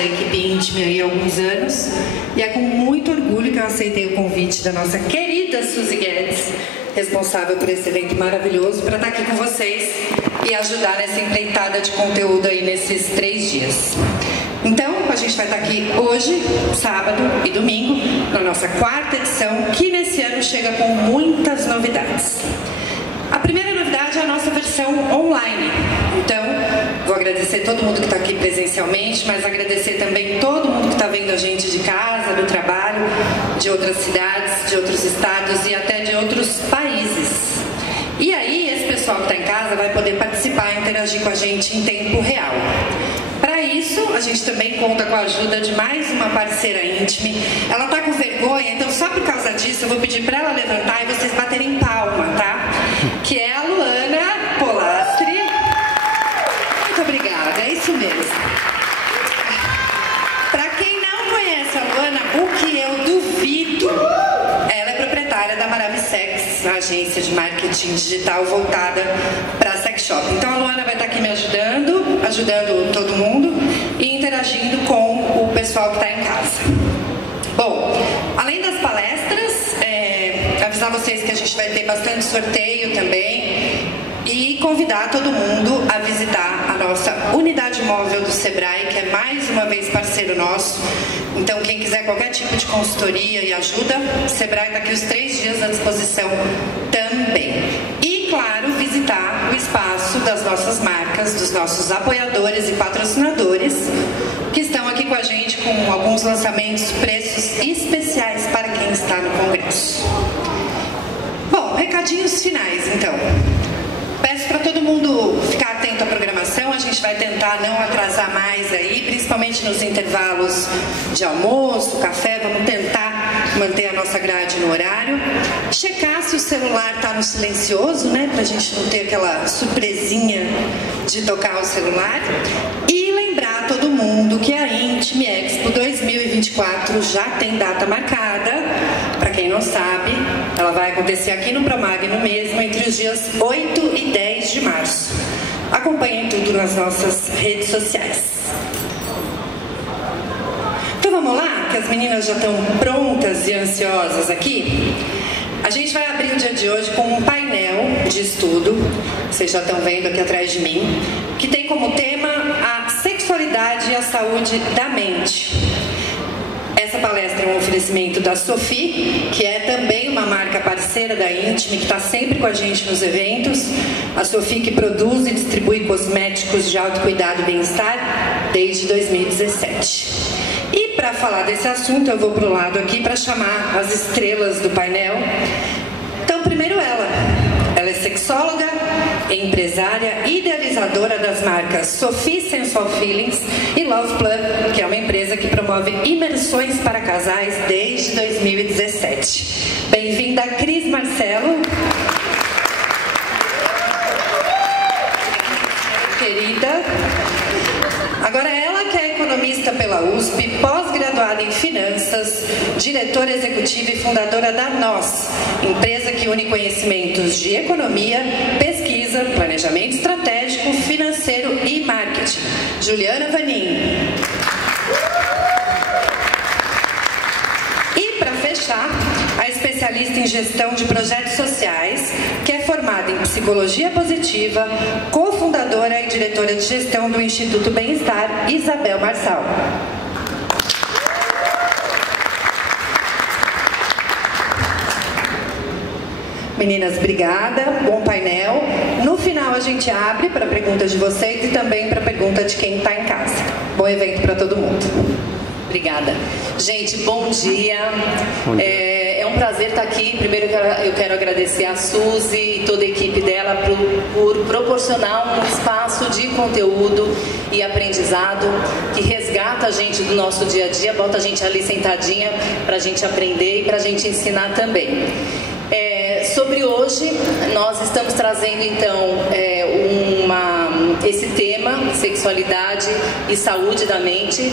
da equipe Íntime há alguns anos, e é com muito orgulho que eu aceitei o convite da nossa querida Suzy Guedes, responsável por esse evento maravilhoso, para estar aqui com vocês e ajudar nessa empreitada de conteúdo aí nesses 3 dias. Então, a gente vai estar aqui hoje, sábado e domingo, na nossa 4ª edição, que nesse ano chega com muitas novidades. A primeira novidade é a nossa versão online. Então, vou agradecer todo mundo que está aqui presencialmente, mas agradecer também todo mundo que está vendo a gente de casa, do trabalho, de outras cidades, de outros estados e até de outros países. E aí, esse pessoal que está em casa vai poder participar e interagir com a gente em tempo real. Para isso, a gente também conta com a ajuda de mais uma parceira Íntime. Ela está com vergonha, então só por causa disso eu vou pedir para ela levantar e vocês baterem palma, tá? Que é a Luana Polastri. Muito obrigada, é isso mesmo. Para quem não conhece a Luana, o que eu duvido, ela é proprietária da Maravisex, a agência de marketing digital voltada para sex shop. Então a Luana vai estar aqui me ajudando todo mundo e interagindo com o pessoal que está em casa. Bom, além das palestras, avisar vocês que a gente vai ter bastante sorteio também e convidar todo mundo a visitar a nossa unidade móvel do Sebrae, que é mais uma vez parceiro nosso. Então, quem quiser qualquer tipo de consultoria e ajuda, o Sebrae está aqui os 3 dias à disposição também. E, claro, visitar o espaço das nossas marcas, dos nossos apoiadores e patrocinadores, que estão aqui com a gente com alguns lançamentos, preços especiais para quem está no Congresso. Bom, recadinhos finais, então. Peço para todo mundo ficar atento à programação, a gente vai tentar não atrasar mais aí, principalmente nos intervalos de almoço, café, vamos tentar manter a nossa grade no horário. Checar se o celular está no silencioso, né, para a gente não ter aquela surpresinha de tocar o celular. E lembrar todo mundo que a Íntime Expo 2024 já tem data marcada. Para quem não sabe, ela vai acontecer aqui no Promagno mesmo, entre os dias 8 e 10 de março. Acompanhem tudo nas nossas redes sociais. Então vamos lá, que as meninas já estão prontas e ansiosas aqui. A gente vai abrir o dia de hoje com um painel de estudo, vocês já estão vendo aqui atrás de mim, que tem como tema a sexualidade e a saúde da mente. Essa palestra é um oferecimento da Sophie, que é também uma marca parceira da Íntime, que está sempre com a gente nos eventos. A Sophie que produz e distribui cosméticos de autocuidado e bem-estar desde 2017. E para falar desse assunto, eu vou para o lado aqui para chamar as estrelas do painel. Então, primeiro ela é sexóloga, empresária e idealizadora das marcas Sophie Sensual Feelings e Love Plug, que é uma empresa que promove imersões para casais desde 2017. Bem-vinda, Cris Marcelo. Querida. Agora ela que é economista pela USP, pós-graduada em finanças, diretora executiva e fundadora da Nós, empresa que une conhecimentos de economia, pesquisa, planejamento estratégico, financeiro e marketing. Juliana Vanin. E para fechar, a especialista em gestão de projetos sociais, que é formada em psicologia positiva, cofundadora e diretora de gestão do Instituto Bem-Estar, Isabel Marçal. Meninas, obrigada, bom painel. No final a gente abre para perguntas de vocês e também para pergunta de quem está em casa. Bom evento para todo mundo. Obrigada. Gente, bom dia. É um prazer estar aqui. Primeiro eu quero agradecer a Suzy e toda a equipe dela por proporcionar um espaço de conteúdo e aprendizado que resgata a gente do nosso dia a dia, bota a gente ali sentadinha para a gente aprender e para a gente ensinar também. Sobre hoje, nós estamos trazendo então esse tema, sexualidade e saúde da mente.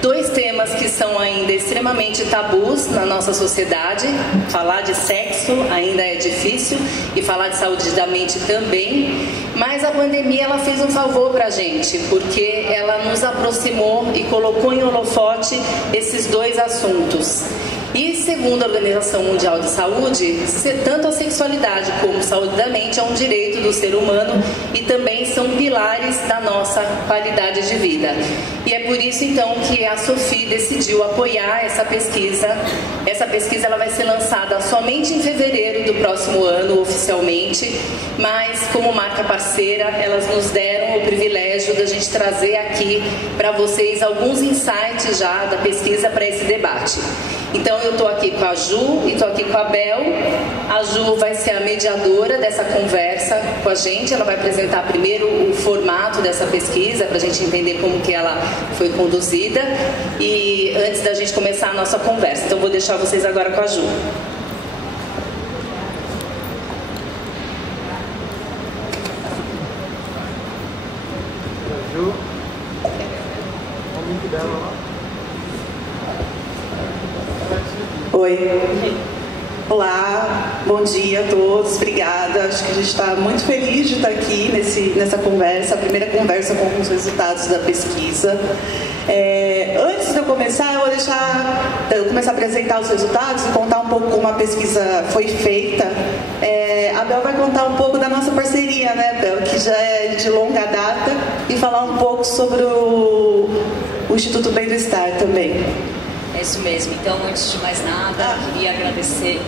2 temas temas que são ainda extremamente tabus na nossa sociedade. Falar de sexo ainda é difícil e falar de saúde da mente também. Mas a pandemia ela fez um favor para a gente, porque ela nos aproximou e colocou em holofote esses dois assuntos. E segundo a Organização Mundial de Saúde, tanto a sexualidade como a saúde da mente é um direito do ser humano e também são pilares da nossa qualidade de vida. E é por isso então que a SOFI decidiu apoiar essa pesquisa. Essa pesquisa ela vai ser lançada somente em fevereiro do próximo ano, oficialmente, mas como marca parceira, elas nos deram o privilégio da gente trazer aqui para vocês alguns insights já da pesquisa para esse debate. Então eu estou aqui com a Ju e estou aqui com a Bel. A Ju vai ser a mediadora dessa conversa com a gente. Ela vai apresentar primeiro o formato dessa pesquisa para a gente entender como que ela foi conduzida e antes da gente começar a nossa conversa. Então vou deixar vocês agora com a Ju. Ju, o link dela lá. Oi. Olá, bom dia a todos, obrigada. Acho que a gente está muito feliz de estar aqui nessa conversa, a primeira conversa com os resultados da pesquisa. Antes de eu começar, eu começar a apresentar os resultados e contar um pouco como a pesquisa foi feita. A Bel vai contar um pouco da nossa parceria, né, Bel, que já é de longa data, e falar um pouco sobre o Instituto Bem do Estar também. É isso mesmo. Então, antes de mais nada, queria agradecer.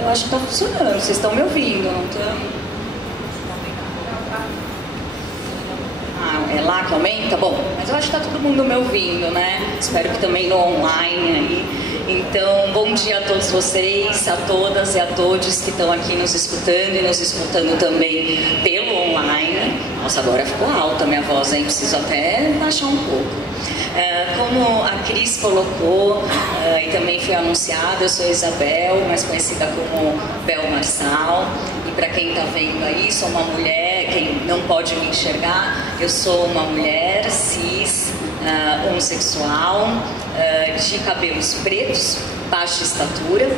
Eu acho que está funcionando. Vocês estão me ouvindo, não estão? É lá que aumenta? Bom, mas eu acho que está todo mundo me ouvindo, né? Espero que também no online aí. Então, bom dia a todos vocês, a todas e a todos que estão aqui nos escutando e nos escutando também pelo online. Nossa, agora ficou alta a minha voz, hein? Preciso até baixar um pouco. Como a Cris colocou e também foi anunciada, eu sou Isabel, mais conhecida como Bel Marçal. E para quem está vendo aí, sou uma mulher, quem não pode me enxergar, eu sou uma mulher cis, homossexual, de cabelos pretos, baixa estatura.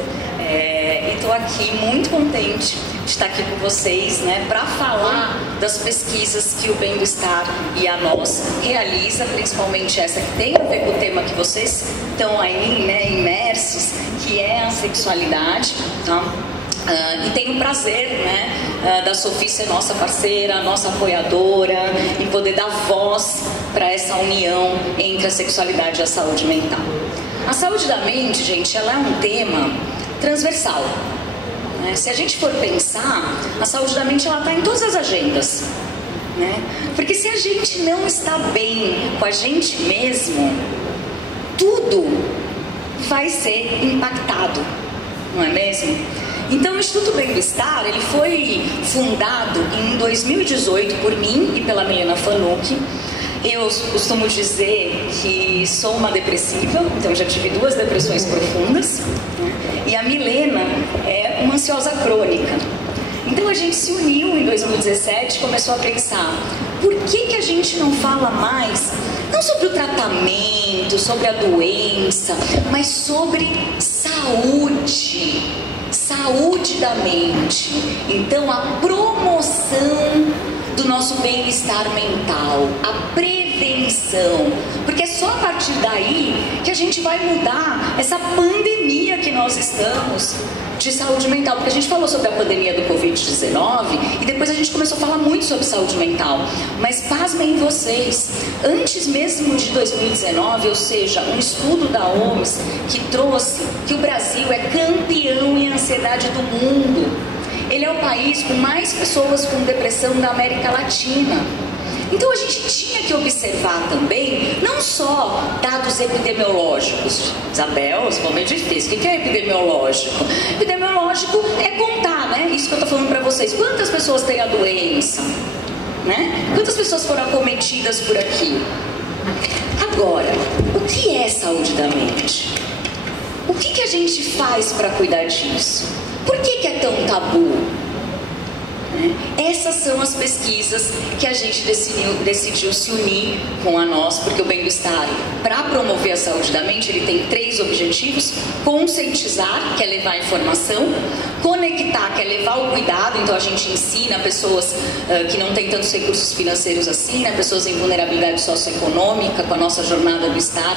E estou aqui muito contente de estar aqui com vocês, né, para falar das pesquisas que o Bem do Estar e a nós realiza, principalmente essa que tem a ver com o tema que vocês estão aí, né, imersos, que é a sexualidade, tá? E tenho o prazer, né, da SOFI ser nossa parceira, nossa apoiadora, e poder dar voz para essa união entre a sexualidade e a saúde mental. A saúde da mente, gente, ela é um tema transversal. Se a gente for pensar, a saúde da mente ela está em todas as agendas, né? Porque se a gente não está bem com a gente mesmo, tudo vai ser impactado, não é mesmo? Então o Instituto Bem do Estar, ele foi fundado em 2018 por mim e pela Milena Fanucchi. Eu costumo dizer que sou uma depressiva, então já tive 2 depressões profundas, né? E a Milena é uma ansiosa crônica. Então a gente se uniu em 2017 e começou a pensar, por que a gente não fala mais, não sobre o tratamento, sobre a doença, mas sobre saúde, saúde da mente. Então a promoção do nosso bem-estar mental, a prevenção, porque é só a partir daí que a gente vai mudar essa pandemia que nós estamos de saúde mental, porque a gente falou sobre a pandemia do Covid-19 e depois a gente começou a falar muito sobre saúde mental, mas pasmem vocês, antes mesmo de 2019, ou seja, um estudo da OMS que trouxe que o Brasil é campeão em ansiedade do mundo. Ele é o país com mais pessoas com depressão da América Latina. Então a gente tinha que observar também, não só dados epidemiológicos. Isabel, isso foi meio difícil. O que é epidemiológico? Epidemiológico é contar, né? Isso que eu estou falando para vocês. Quantas pessoas têm a doença? Né? Quantas pessoas foram acometidas por aqui? Agora, o que é saúde da mente? O que a gente faz para cuidar disso? Por que é tão tabu? né? Essas são as pesquisas que a gente decidiu se unir com a nós, porque o bem-estar, para promover a saúde da mente, ele tem 3 objetivos: conscientizar, que é levar a informação; conectar, que é levar o cuidado. Então a gente ensina pessoas que não têm tantos recursos financeiros assim, né? Pessoas em vulnerabilidade socioeconômica, com a nossa jornada do estar,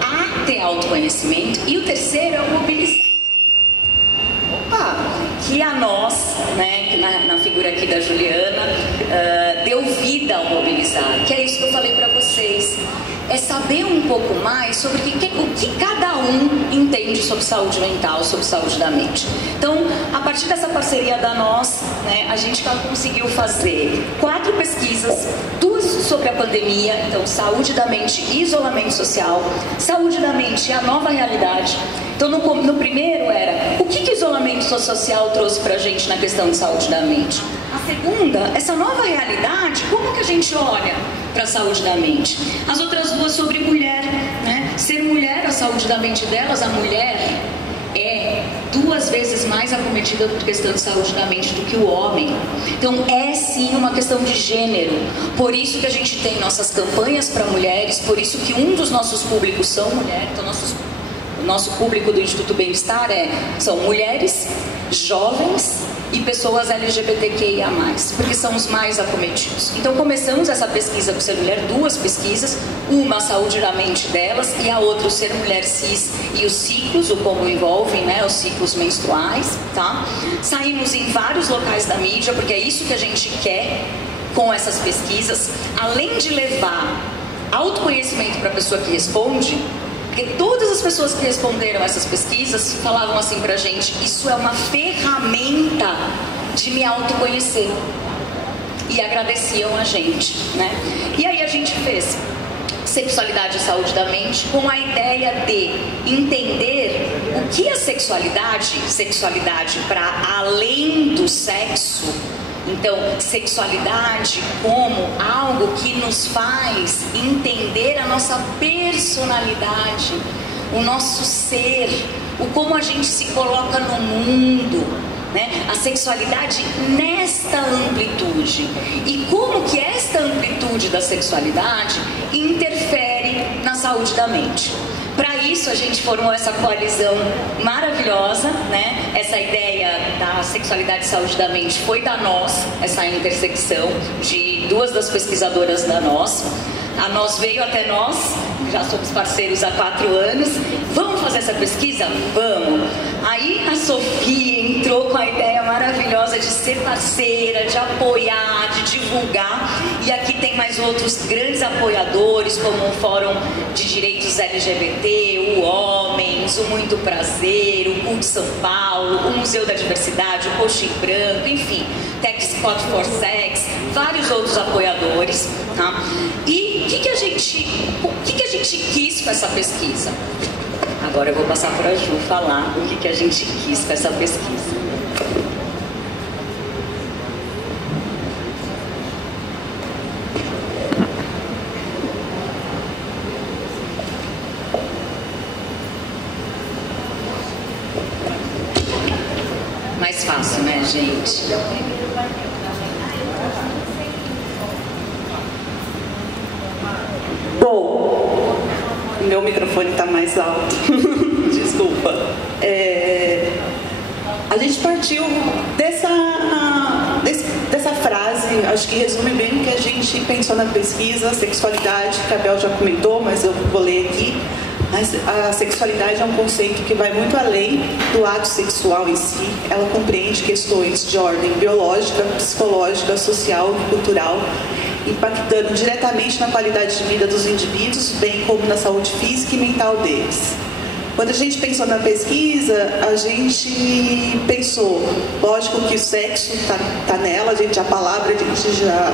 a ter autoconhecimento. E o terceiro é o mobilizar, que a nós, né, que na figura aqui da Juliana, deu vida ao mobilizar, que é isso que eu falei para vocês. É saber um pouco mais sobre o que cada um entende sobre saúde mental, sobre saúde da mente. Então, a partir dessa parceria da nós, né, a gente conseguiu fazer 4 pesquisas, 2 sobre a pandemia, então saúde da mente e isolamento social, saúde da mente e a nova realidade. Então, no primeiro era o que o isolamento social trouxe pra gente na questão de saúde da mente. A segunda, essa nova realidade, como que a gente olha para a saúde da mente? As outras 2 sobre mulher, né? Ser mulher, a saúde da mente delas, a mulher é 2 vezes mais acometida por questão de saúde da mente do que o homem. Então é sim uma questão de gênero. Por isso que a gente tem nossas campanhas para mulheres, por isso que um dos nossos públicos são mulheres. Então o nosso público do Instituto Bem-Estar são mulheres, jovens e pessoas LGBTQIA+, porque são os mais acometidos. Então começamos essa pesquisa por ser mulher, 2 pesquisas, uma a saúde da mente delas e a outra o ser mulher cis e os ciclos, o como envolvem, né, os ciclos menstruais, tá? Saímos em vários locais da mídia, porque é isso que a gente quer com essas pesquisas, além de levar autoconhecimento para a pessoa que responde. Porque todas as pessoas que responderam essas pesquisas falavam assim pra gente: isso é uma ferramenta de me autoconhecer. E agradeciam a gente, né? E aí a gente fez sexualidade e saúde da mente com a ideia de entender o que a sexualidade para além do sexo. Então, sexualidade como algo que nos faz entender a nossa personalidade, o nosso ser, o como a gente se coloca no mundo, né? A sexualidade nesta amplitude. E como que esta amplitude da sexualidade interfere na saúde da mente. Para isso a gente formou essa coalizão maravilhosa, né? Essa ideia da sexualidade e saúde da mente foi da nós, essa intersecção de 2 das pesquisadoras da nós. A nós veio até nós, já somos parceiros há 4 anos. Vamos fazer essa pesquisa? Vamos! Aí a Sofia entrou com a ideia maravilhosa de ser parceira, de apoiar, de divulgar. E aqui tem mais outros grandes apoiadores, como o Fórum de Direitos LGBT, o Homens, o Muito Prazer, o CUT São Paulo, o Museu da Diversidade, o Coxim Branco, enfim, Tech Spot for Sex, vários outros apoiadores, tá? E o que a gente quis com essa pesquisa? Agora eu vou passar para a Ju falar o que a gente quis com essa pesquisa. Mais fácil, né, gente? Bom, o meu microfone está mais alto. Desculpa. A gente partiu dessa frase, acho que resume bem o que a gente pensou na pesquisa. Sexualidade, que a Bel já comentou, mas eu vou ler aqui. A sexualidade é um conceito que vai muito além do ato sexual em si. Ela compreende questões de ordem biológica, psicológica, social e cultural, impactando diretamente na qualidade de vida dos indivíduos, bem como na saúde física e mental deles. Quando a gente pensou na pesquisa, a gente pensou, lógico que o sexo está nela, a palavra, a gente já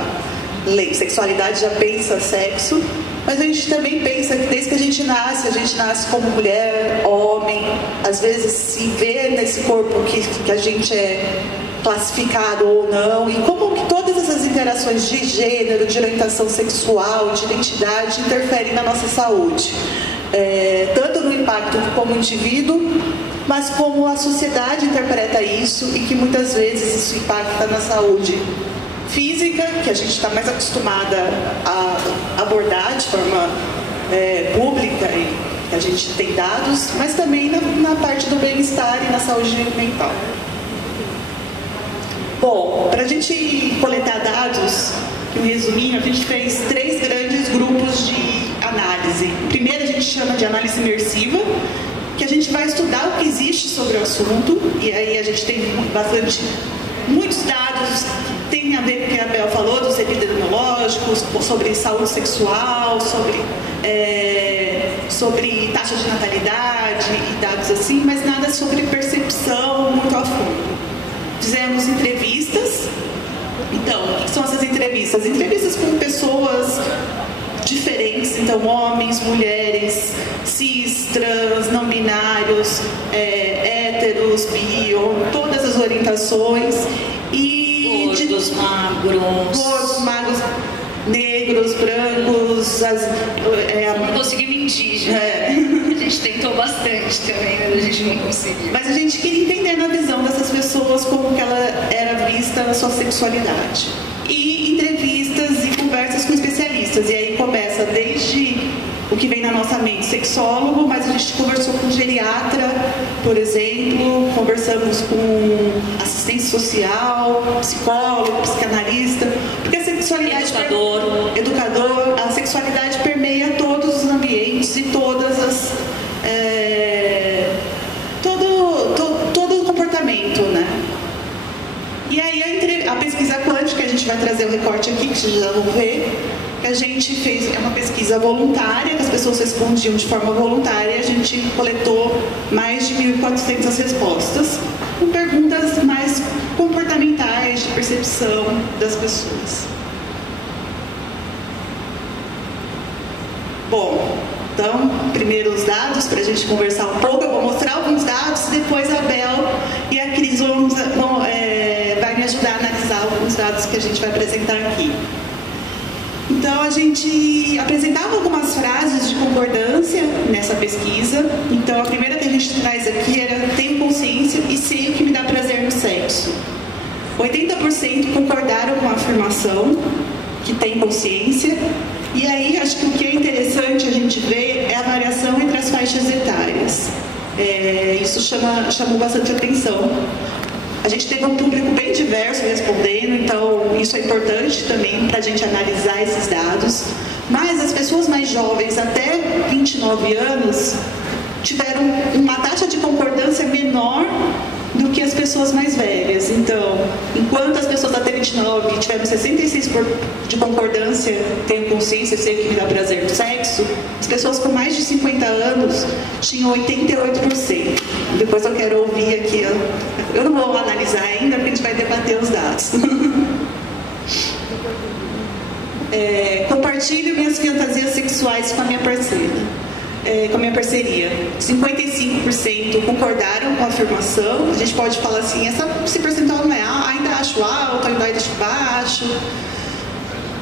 lê, sexualidade já pensa sexo, mas a gente também pensa que desde que a gente nasce como mulher, homem, às vezes se vê nesse corpo que a gente é classificado ou não, e como que todas essas interações de gênero, de orientação sexual, de identidade interferem na nossa saúde. Tanto no impacto como indivíduo, mas como a sociedade interpreta isso e que muitas vezes isso impacta na saúde física, que a gente está mais acostumada a abordar de forma pública e que a gente tem dados, mas também na parte do bem-estar e na saúde mental. Bom, para a gente coletar dados, um resuminho, a gente fez 3 grandes grupos de análise. Primeiro a gente chama de análise imersiva, que a gente vai estudar o que existe sobre o assunto, e aí a gente tem muitos dados que tem a ver com o que a Bel falou, dos epidemiológicos, sobre saúde sexual, sobre taxa de natalidade e dados assim, mas nada sobre percepção muito a fundo. Fizemos entrevistas. Então, o que são essas entrevistas? Entrevistas com pessoas diferentes, então homens, mulheres, cis, trans, não binários, héteros, bio, todas as orientações. E gordos, magros, negros, brancos. Não consegui mentir, gente. A gente tentou bastante também, mas a gente não conseguiu. Mas a gente queria entender na visão dessas pessoas como que ela era vista na sua sexualidade. E entrevistas e conversas com especialistas. E aí começa desde o que vem na nossa mente, sexólogo, mas a gente conversou com geriatra, por exemplo, conversamos com assistente social, psicólogo, psicanalista, porque a sexualidade... Educador. A sexualidade permeia todos os ambientes e todas as... todo o comportamento, né? E aí a pesquisa quântica, a gente vai trazer o recorte aqui, que vocês já vão ver, que a gente fez uma pesquisa voluntária, que as pessoas respondiam de forma voluntária, e a gente coletou mais de 1.400 respostas, com perguntas mais comportamentais, de percepção das pessoas. Bom, então, primeiro os dados, para a gente conversar um pouco. Eu vou mostrar alguns dados, depois a Bel e a Cris vai me ajudar a analisar alguns dados que a gente vai apresentar aqui. Então, a gente apresentava algumas frases de concordância nessa pesquisa. Então, a primeira que a gente traz aqui era: tenho consciência e sei o que me dá prazer no sexo. 80% concordaram com a afirmação que tem consciência. E aí, acho que o que é interessante a gente ver é a variação entre as faixas etárias. Isso chamou bastante atenção. A gente teve um público bem diverso respondendo, então isso é importante também para a gente analisar esses dados. Mas as pessoas mais jovens, até 29 anos, tiveram uma taxa de concordância menor do que as pessoas mais velhas. Então, enquanto as pessoas até 29 tiveram 66% de concordância, tenho consciência, sei que me dá prazer no sexo, as pessoas com mais de 50 anos tinham 88%. Depois eu quero ouvir aqui, eu não vou analisar ainda, porque a gente vai debater os dados. Compartilho minhas fantasias sexuais com a minha parceira. Com a minha parceria. 55% concordaram com a afirmação. A gente pode falar assim, esse percentual não é ainda acho alto, ainda acho baixo.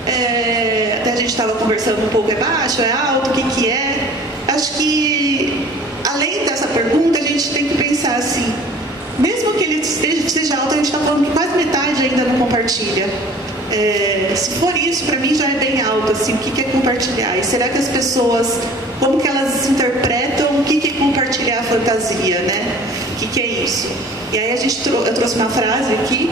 Até a gente estava conversando um pouco, é baixo, é alto, o que é? Acho que, além dessa pergunta, a gente tem que pensar assim, mesmo que ele seja alto, a gente está falando que quase metade ainda não compartilha. Se for isso, para mim já é bem alto, assim, o que é compartilhar? E será que as pessoas, como que elas interpretam o que é compartilhar a fantasia, né? O que é isso? E aí eu trouxe uma frase aqui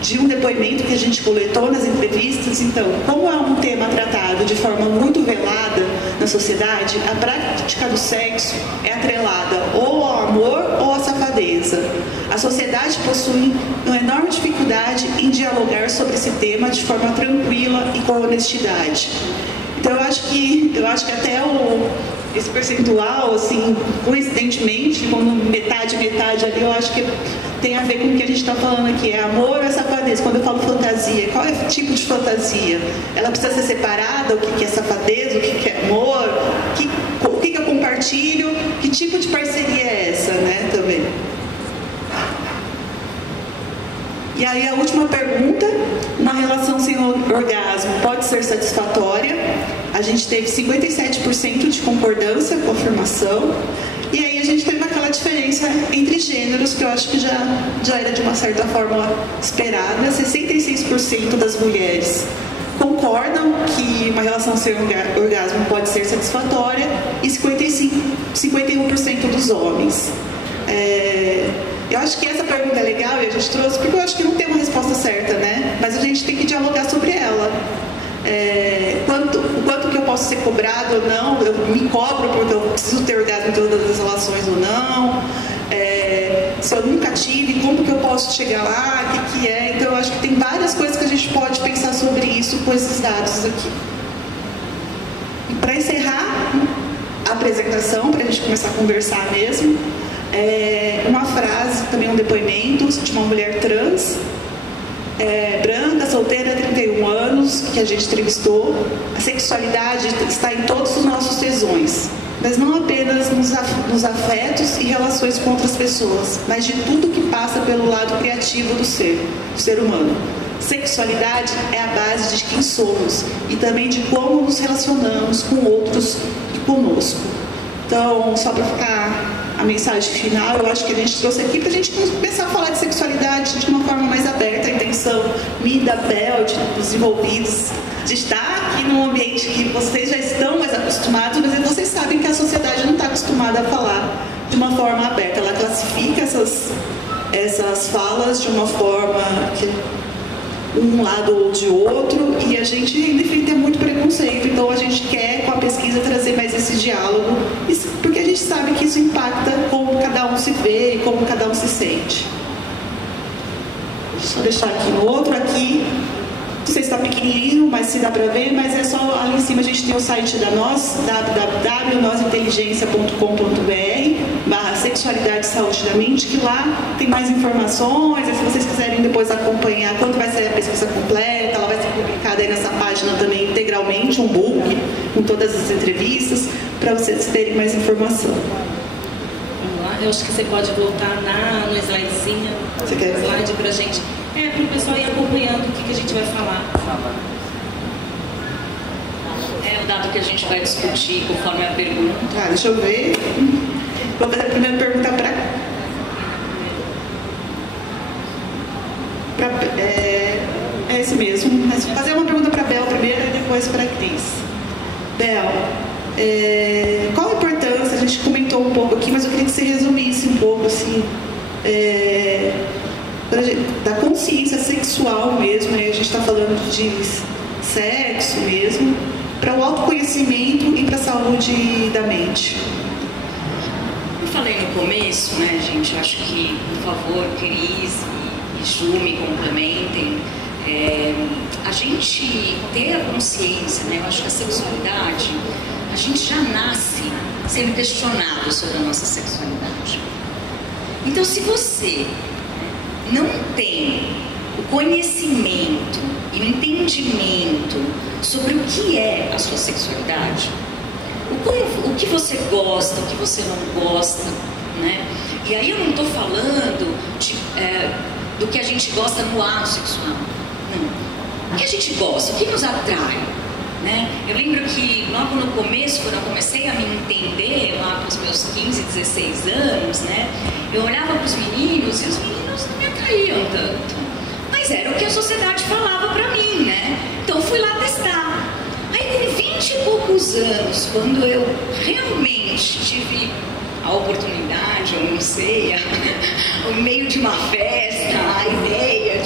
de um depoimento que a gente coletou nas entrevistas. Então, como é um tema tratado de forma muito velada na sociedade, a prática do sexo é atrelada ou ao amor ou à safadeza. A sociedade possui uma enorme dificuldade em dialogar sobre esse tema de forma tranquila e com honestidade. Então, eu acho que até esse percentual, assim, coincidentemente, como metade ali, eu acho que tem a ver com o que a gente está falando aqui. É amor ou é safadeza? Quando eu falo fantasia, qual é o tipo de fantasia? Ela precisa ser separada? O que é safadeza? O que é amor? O que eu compartilho? Que tipo de parceria é essa, né, também? E aí a última pergunta: uma relação sem orgasmo pode ser satisfatória? A gente teve 57% de concordância com a afirmação. E aí a gente teve aquela diferença diferença entre gêneros, que eu acho que já era de uma certa forma esperada. 66% das mulheres concordam que uma relação sem orgasmo pode ser satisfatória e 51% dos homens. Eu acho que essa pergunta é legal e a gente trouxe porque eu acho que não tem uma resposta certa, né? Mas a gente tem que dialogar sobre ela. O quanto que eu posso ser cobrado ou não, eu me cobro porque eu preciso ter orgasmo em todas as relações ou não, se eu nunca tive, como que eu posso chegar lá, o que é. Então eu acho que tem várias coisas que a gente pode pensar sobre isso com esses dados aqui. E para encerrar a apresentação, para a gente começar a conversar mesmo, uma frase, também um depoimento de uma mulher trans, branca, solteira, 31 anos, que a gente entrevistou. A sexualidade está em todos os nossos tesões, mas não apenas nos afetos e relações com outras pessoas, mas de tudo que passa pelo lado criativo do ser humano. Sexualidade é a base de quem somos e também de como nos relacionamos com outros e conosco. Então, só para ficar a mensagem final, eu acho que a gente trouxe aqui para a gente começar a falar de sexualidade de uma forma mais aberta. A intenção minha, da Bel, de desenvolvidos, de estar aqui num ambiente que vocês já estão mais acostumados, mas vocês sabem que a sociedade não está acostumada a falar de uma forma aberta. Ela classifica essas falas de uma forma que um lado ou de outro, e a gente ainda tem muito preconceito. Então a gente quer, com a pesquisa, trazer mais esse diálogo, porque a gente sabe que isso impacta como cada um se vê e como cada um se sente. Deixa eu deixar aqui no outro, aqui, não sei se está pequenininho, mas se dá para ver, mas é só ali em cima a gente tem o site da nós, www.nosinteligência.com.br/sexualidade e saúde da mente, que lá tem mais informações. E se vocês quiserem depois acompanhar quando vai sair a pesquisa completa, ela vai ser publicada aí nessa página também integralmente, um book com todas as entrevistas, para vocês terem mais informação. Vamos lá, eu acho que você pode voltar no slidezinho, você quer slide para a gente. Para o pessoal ir acompanhando o que a gente vai falar. É o dado que a gente vai discutir conforme a pergunta. Deixa eu ver. Vou fazer a primeira pergunta para... É esse mesmo. Mas vou fazer uma pergunta para a Bel primeiro e depois para a Cris. Bel, qual a importância? A gente comentou um pouco aqui, mas eu queria que você resumisse um pouco, assim... da consciência sexual mesmo, né? A gente está falando de sexo mesmo, para o autoconhecimento e para a saúde da mente. Eu falei no começo, né, gente? Eu acho que, por favor, Cris e Ju me complementem. A gente ter a consciência, né? Eu acho que a sexualidade, a gente já nasce sendo questionado sobre a nossa sexualidade. Então, se você não tem o conhecimento e o entendimento sobre o que é a sua sexualidade, o que você gosta, o que você não gosta, né? E aí eu não estou falando do que a gente gosta no ato sexual, não. O que a gente gosta, o que nos atrai, né? Eu lembro que logo no começo, quando eu comecei a me entender, lá com os meus 15, 16 anos, né? Eu olhava para os meninos e os meninos não me atraíam tanto. Mas era o que a sociedade falava para mim, né? Então fui lá testar. Aí com 20 e poucos anos, quando eu realmente tive a oportunidade, eu não sei, no meio de uma festa, a ideia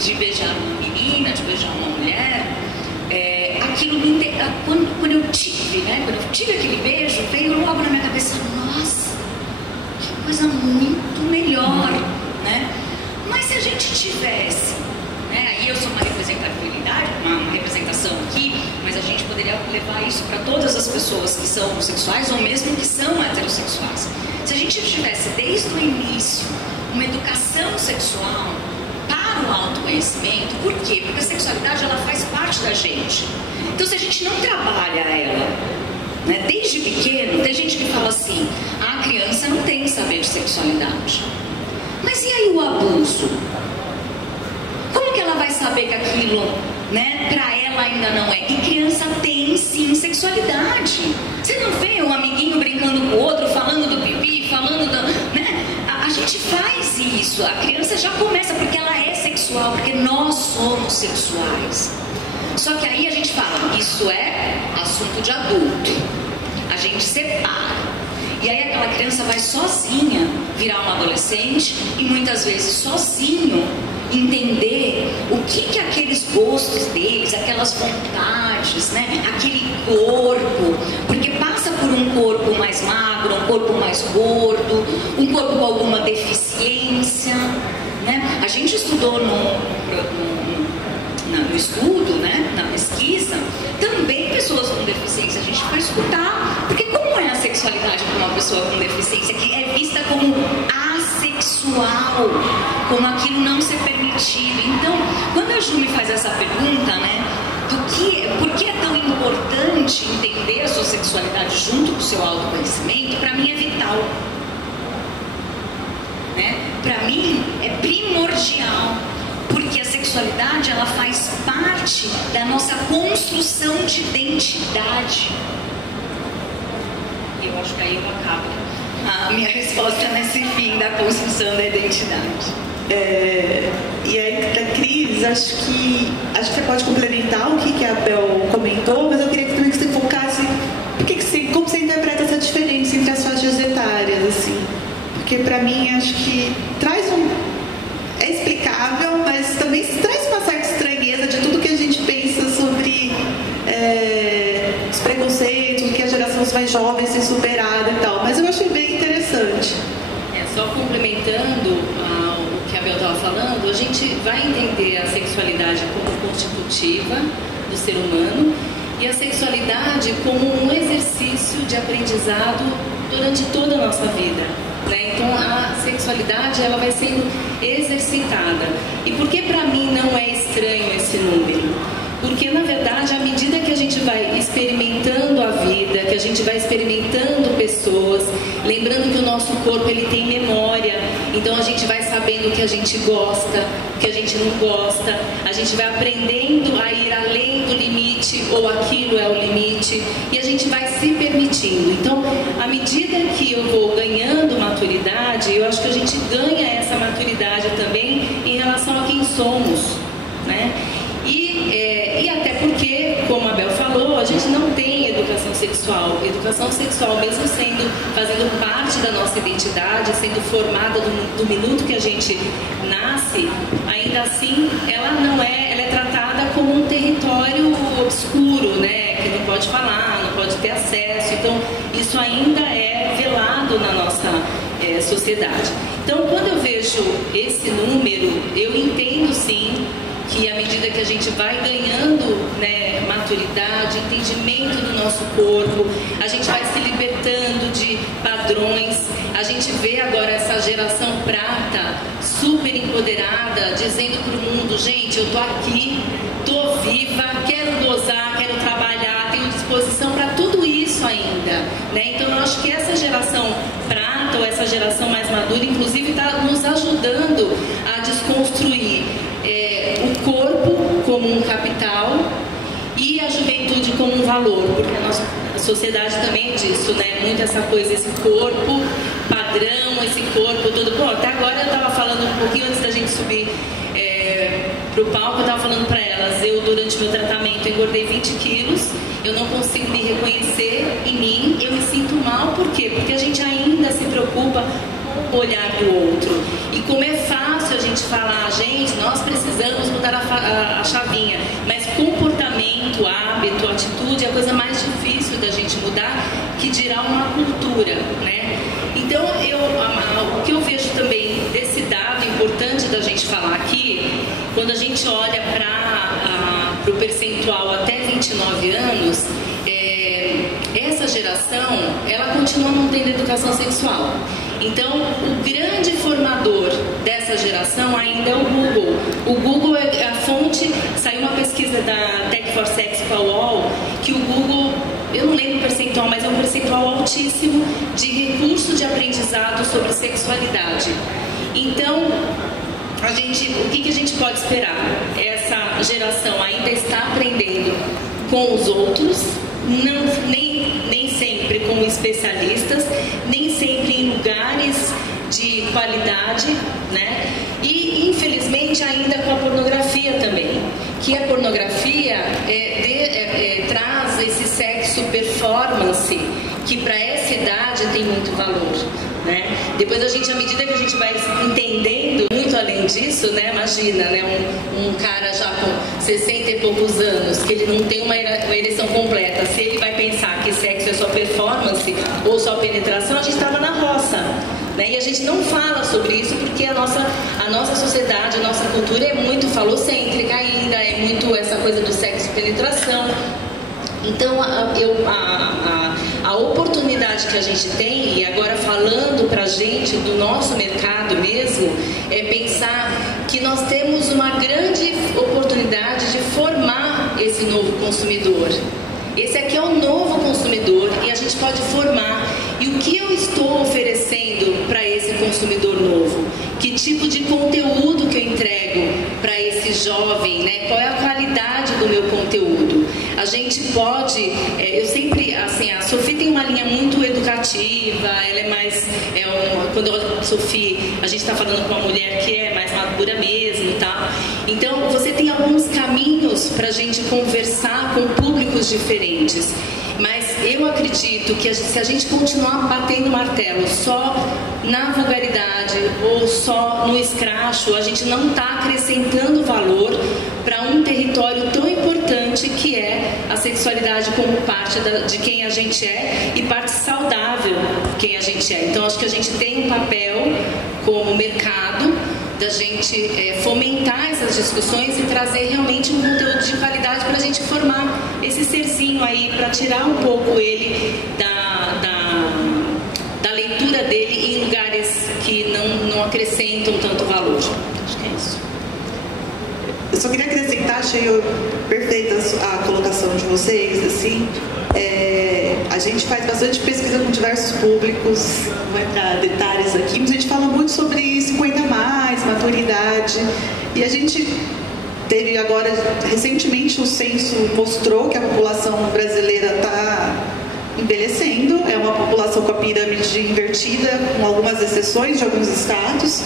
de beijar uma menina, de beijar uma mulher, aquilo me quando eu tive, né? Quando eu tive aquele beijo, veio logo na minha cabeça, nossa, que coisa muito melhor, né? Mas se a gente tivesse, né? Aí eu sou uma representatividade, uma representação aqui, mas a gente poderia levar isso para todas as pessoas que são homossexuais ou mesmo que são heterossexuais. Se a gente tivesse desde o início uma educação sexual para o autoconhecimento, por quê? Porque a sexualidade ela faz parte da gente. Então se a gente não trabalha ela, né, desde pequeno, tem gente que fala assim, a criança não tem que saber de sexualidade. Mas e aí o abuso? Como que ela vai saber que aquilo né? Para ela ainda não é. E criança tem sim sexualidade. Você não vê um amiguinho brincando com o outro, falando do pipi, falando da, né? A gente faz isso. A criança já começa porque ela é sexual, porque nós somos sexuais. Só que aí a gente fala, isso é assunto de adulto. A gente separa. E aí aquela criança vai sozinha virar uma adolescente e muitas vezes sozinho entender o que aqueles gostos deles, aquelas vontades, né? Aquele corpo, porque passa por um corpo mais magro, um corpo mais gordo, um corpo com alguma deficiência, né? A gente estudou no estudo, né? Na pesquisa, também pessoas com deficiência, a gente vai escutar, porque como é a sexualidade para uma pessoa com deficiência, que é vista como assexual, como aquilo não ser permitido. Então, quando a Ju me faz essa pergunta, né, por que é tão importante entender a sua sexualidade junto com o seu autoconhecimento, para mim é vital. Né? Para mim é primordial, porque a sexualidade ela faz parte da nossa construção de identidade. Eu acho que aí eu acabo a minha resposta nesse fim da construção da identidade. E aí, da Cris, acho que você pode complementar o que a Bel comentou, mas eu queria também que você focasse como você interpreta essa diferença entre as faixas etárias, assim. Porque para mim acho que é explicável, mas também traz uma certa estranheza de tudo que a gente pensa sobre os preconceitos, que as gerações mais jovens têm superado e tal. Mas eu achei bem interessante. Só complementando o que a Bel estava falando, a gente vai entender a sexualidade como constitutiva do ser humano e a sexualidade como um exercício de aprendizado durante toda a nossa vida. Né? Então a sexualidade ela vai sendo exercitada. E por que para mim não é estranho esse número? Porque na verdade, à medida que a gente vai experimentando a vida, que a gente vai experimentando pessoas, lembrando que o nosso corpo ele tem memória, então a gente vai sabendo o que a gente gosta, o que a gente não gosta, a gente vai aprendendo a ir além do limite, ou aquilo é o limite, e a gente vai se permitindo. Então, à medida que eu vou ganhando maturidade, eu acho que a gente ganha essa maturidade também em relação a quem somos, né? E até porque, como a Bel falou, a gente não tem educação sexual. Educação sexual, mesmo fazendo parte da nossa identidade, sendo formada do minuto que a gente nasce, ainda assim, ela é tratada como um território obscuro, né? Que não pode falar, não pode ter acesso. Então, isso ainda é velado na nossa sociedade. Então, quando eu vejo esse número, eu entendo sim que à medida que a gente vai ganhando, né, maturidade, entendimento do nosso corpo, a gente vai se libertando de padrões. A gente vê agora essa geração prata super empoderada, dizendo para o mundo, gente, eu tô aqui, tô viva, quero gozar, quero trabalhar, tenho disposição para tudo isso ainda, né? Então eu acho que essa geração prata, ou essa geração mais madura, inclusive está nos ajudando a desconstruir o corpo como um capital e a juventude como um valor, porque a nossa sociedade também é disso, né? Muito essa coisa, esse corpo padrão, esse corpo todo. Pô, até agora eu estava falando um pouquinho antes da gente subir pro palco, eu estava falando para elas, eu durante meu tratamento engordei 20 quilos, eu não consigo me reconhecer em mim, eu me sinto mal, por quê? Porque a gente ainda se preocupa com o olhar do outro. E como é fácil a gente falar, gente, nós precisamos mudar a chavinha, mas comportamento, hábito, atitude é a coisa mais difícil da gente mudar, que dirá uma cultura, né? Então, o que eu vejo também desse dado importante da gente falar aqui, quando a gente olha para o percentual até 29 anos, essa geração, ela continua não tendo educação sexual. Então, o grande formador dessa geração ainda é o Google. O Google é a fonte, saiu uma pesquisa da Tech for Sex com a UOL, que o Google, eu não lembro o percentual, mas é um percentual altíssimo de recurso de aprendizado sobre sexualidade. Então, o que a gente pode esperar? essa geração ainda está aprendendo com os outros, nem sempre com especialistas, nem sempre em lugares de qualidade, né? E infelizmente ainda com a pornografia também, que a pornografia traz esse sexo performance que para essa idade tem muito valor, né? Depois a gente, à medida que a gente vai entendendo muito além disso, né? Imagina, né? Um cara já com 60 e poucos anos, que ele não tem uma ereção completa, se ele vai pensar que sexo é só performance ou só penetração, a gente estava na roça, né? E a gente não fala sobre isso porque a nossa sociedade, a nossa cultura é muito falocêntrica ainda, é muito essa coisa do sexo e penetração. Então, a oportunidade que a gente tem, e agora falando pra gente do nosso mercado mesmo, é pensar que nós temos uma grande oportunidade de formar esse novo consumidor. Esse aqui é o novo consumidor e a gente pode formar. E o que eu estou oferecendo para esse consumidor novo? Que tipo de conteúdo que eu entrego para esse jovem, né? Qual é a qualidade do meu conteúdo? A gente pode, eu sempre, assim, a Sophie tem uma linha muito educativa, ela é mais, quando a Sophie, a gente está falando com uma mulher que é mais madura mesmo, tá? Então, você tem alguns caminhos para a gente conversar com públicos diferentes. Mas eu acredito que se a gente continuar batendo martelo só na vulgaridade ou só no escracho, a gente não está acrescentando valor para um território tão importante que é a sexualidade como parte de quem a gente é e parte saudável de quem a gente é. Então, acho que a gente tem um papel como mercado da gente fomentar essas discussões e trazer realmente um conteúdo de qualidade para a gente formar esse serzinho aí, para tirar um pouco ele da leitura dele em lugares que não acrescentam tanto valor. Acho que é isso. Eu só queria acrescentar, achei perfeita a colocação de vocês, assim. A gente faz bastante pesquisa com diversos públicos, não vai entrar detalhes aqui, mas a gente fala muito sobre 50 mais, maturidade, e a gente teve agora, recentemente o censo mostrou que a população brasileira está envelhecendo, é uma população com a pirâmide invertida, com algumas exceções de alguns estados,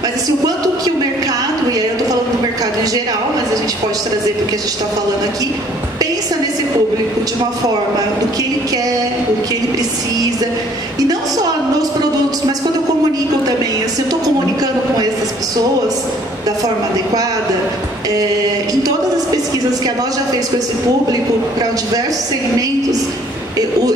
mas assim, o quanto que o mercado, e aí eu estou falando do mercado em geral, mas a gente pode trazer porque a gente está falando aqui, pensa nesse público de uma forma do que ele quer, do que ele precisa, e não só nos produtos, mas quando eu comunico também, assim, eu estou comunicando com essas pessoas da forma adequada, em todas as pesquisas que a nós já fez com esse público, para diversos segmentos,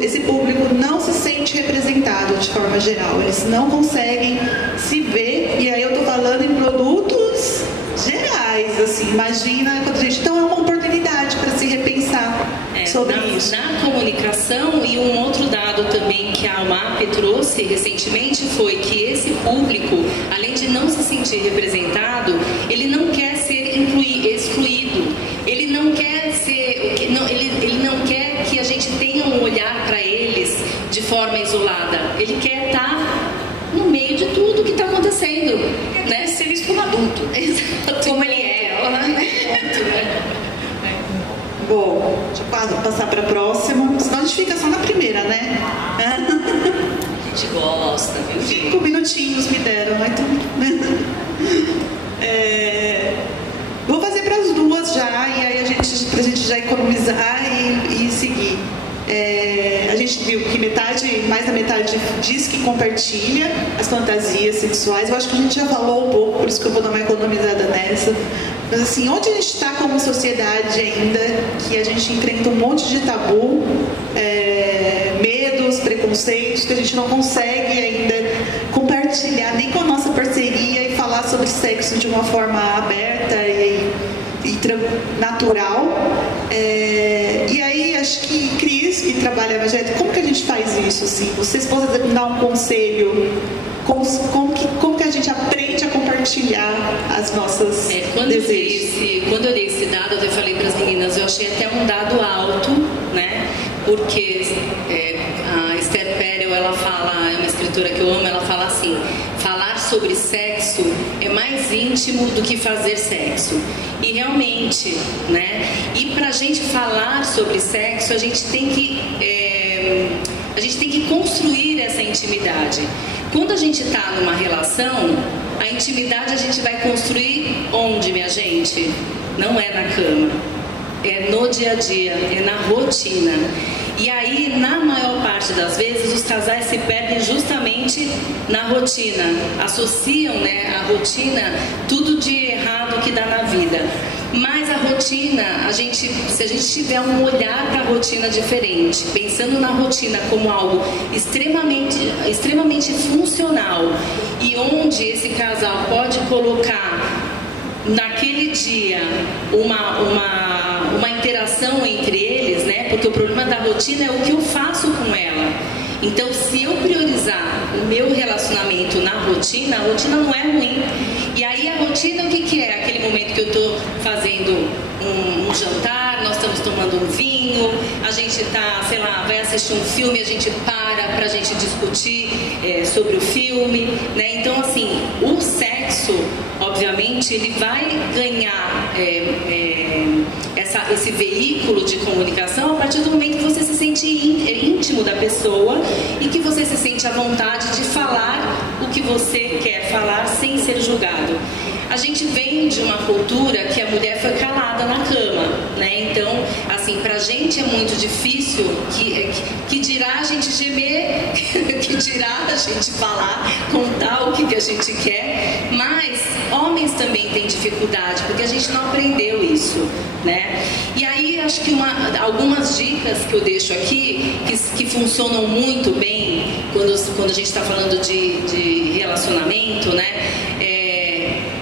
esse público não se sente representado de forma geral, eles não conseguem se ver, e aí eu estou falando em produtos gerais, assim, imagina quando a gente... Então é uma oportunidade para se repensar sobre isso. Na comunicação, e um outro dado também que a UMAP trouxe recentemente foi que esse público, além de não se sentir representado, ele não quer ser excluído, ele não quer ser... Ele não quer que a gente tenha um olhar para eles de forma isolada, ele quer estar no meio de tudo que está acontecendo, né? Ser visto como adulto. Exato. Como ele é. Bom, deixa eu passar para a próxima, senão a gente fica só na primeira, né? A gente gosta, viu? 5 minutinhos me deram, mas vou fazer para as duas já, e aí pra gente já economizar e seguir. A gente viu que mais da metade diz que compartilha as fantasias sexuais. Eu acho que a gente já falou um pouco, por isso que eu vou dar uma economizada nessa. Mas assim, onde a gente está como sociedade ainda, que a gente enfrenta um monte de tabu, medos, preconceitos, que a gente não consegue ainda compartilhar nem com a nossa parceria e falar sobre sexo de uma forma aberta e natural. E aí, acho que Cris, que trabalha evangélico, como que a gente faz isso? Assim? Vocês podem dar um conselho? Como que a gente aprende a compartilhar as nossas desejos? Quando eu dei esse dado, eu até falei para as meninas, eu achei até um dado alto, né? Porque a Esther Perel, ela fala, é uma escritora que eu amo, ela fala assim: falar sobre sexo é mais mais íntimo do que fazer sexo. E realmente, né? E pra gente falar sobre sexo, a gente tem que construir essa intimidade. Quando a gente está numa relação, a intimidade a gente vai construir onde, minha gente? Não é na cama, é no dia a dia, é na rotina. E aí, na maior parte das vezes, os casais se perdem justamente na rotina. Associam, né, a rotina, tudo de errado que dá na vida. Mas a rotina, se a gente tiver um olhar para a rotina diferente, pensando na rotina como algo extremamente funcional, e onde esse casal pode colocar naquele dia uma interação entre eles, né? Porque o problema da rotina é o que eu faço com ela. Então, se eu priorizar o meu relacionamento na rotina, a rotina não é ruim. E aí a rotina, o que é? Aquele momento que eu estou fazendo um jantar, nós estamos tomando um vinho, a gente está, sei lá, vai assistir um filme, a gente para a gente discutir sobre o filme, né? Então, assim, o sexo, obviamente, ele vai ganhar esse veículo de comunicação a partir do momento que você se sente íntimo da pessoa e que você se sente à vontade de falar o que você quer falar sem ser julgado. A gente vem de uma cultura que a mulher foi calada na cama, né? Então, assim, pra gente é muito difícil, que dirá a gente gemer, que dirá a gente falar, contar o que a gente quer, mas homens também têm dificuldade, porque a gente não aprendeu isso, né? E aí, acho que algumas dicas que eu deixo aqui, que funcionam muito bem, quando a gente está falando de relacionamento, né?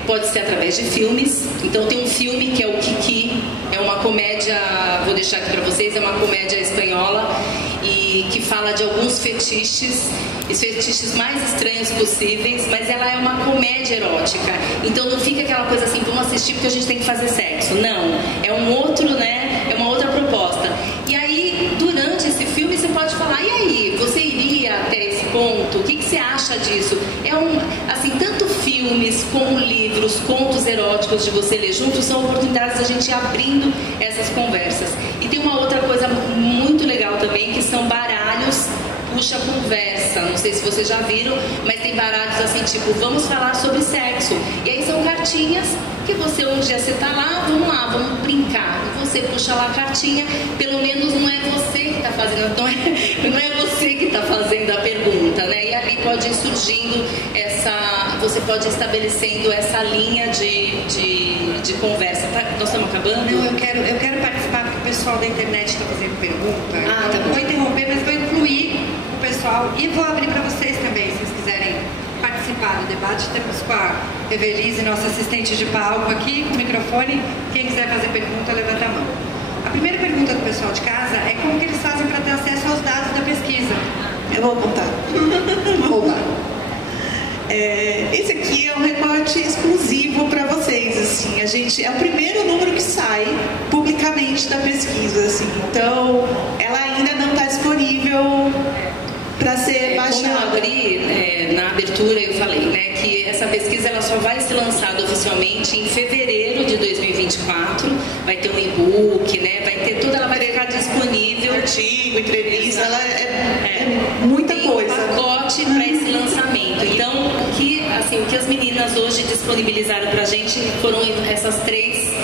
Pode ser através de filmes. Então tem um filme que é o Kiki, é uma comédia, vou deixar aqui para vocês, é uma comédia espanhola e que fala de alguns fetiches, os fetiches mais estranhos possíveis, mas ela é uma comédia erótica. Então não fica aquela coisa assim, vamos assistir porque a gente tem que fazer sexo. Não, é um outro, né? É uma outra proposta. E aí, durante esse filme, você pode falar, e aí, você iria até esse ponto? O que você acha disso? Assim, tanto filmes, como livros, contos eróticos de você ler juntos, são oportunidades da gente abrindo essas conversas. E tem uma outra coisa muito legal também, que são baralhos puxa conversa. Não sei se vocês já viram, mas tem baralhos assim, tipo, vamos falar sobre sexo. E aí são cartinhas que você, um dia você tá lá, vamos brincar. E você puxa lá a cartinha, pelo menos não é você que tá fazendo, não é você que tá fazendo a pergunta, né? E ali pode ir surgindo você pode ir estabelecendo essa linha de conversa. Nós estamos acabando? Não, eu quero participar porque o pessoal da internet está fazendo pergunta. Tá bom. Vou interromper, mas vou incluir o pessoal e vou abrir para vocês também, se vocês quiserem participar do debate. Temos com a Evelise, nossa assistente de palco aqui, com o microfone. Quem quiser fazer pergunta, levanta a mão. A primeira pergunta do pessoal de casa é como que eles fazem para ter acesso aos dados da pesquisa. Eu vou apontar. Oba. Esse aqui é um recorte exclusivo para vocês, assim, é o primeiro número que sai publicamente da pesquisa, assim, então ela ainda não está disponível para ser baixada. Como eu abri, na abertura eu falei, né, que essa pesquisa ela só vai ser lançada oficialmente em fevereiro de 2024, vai ter um e-book, né, ela vai ficar disponível. Artigo, entrevista, ela é muita coisa. Tem um pacote para esse lançamento. Então, o que as meninas hoje disponibilizaram para a gente foram essas 3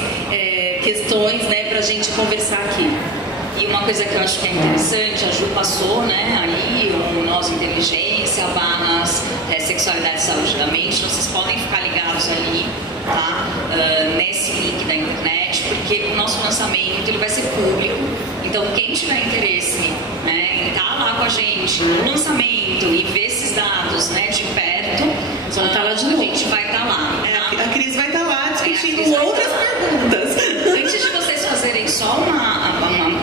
questões, né, para a gente conversar aqui. E uma coisa que eu acho que é interessante, a Ju passou, né, aí o Nós Inteligência, barras Sexualidade e Saúde da Mente, vocês podem ficar ligados ali, tá? Nesse link da internet, porque o nosso lançamento ele vai ser público, então quem tiver interesse, né, em estar lá com a gente no lançamento e ver esses dados, né, de perto, a gente vai estar lá. Tá? A Cris vai estar lá discutindo outras perguntas. Antes de vocês fazerem só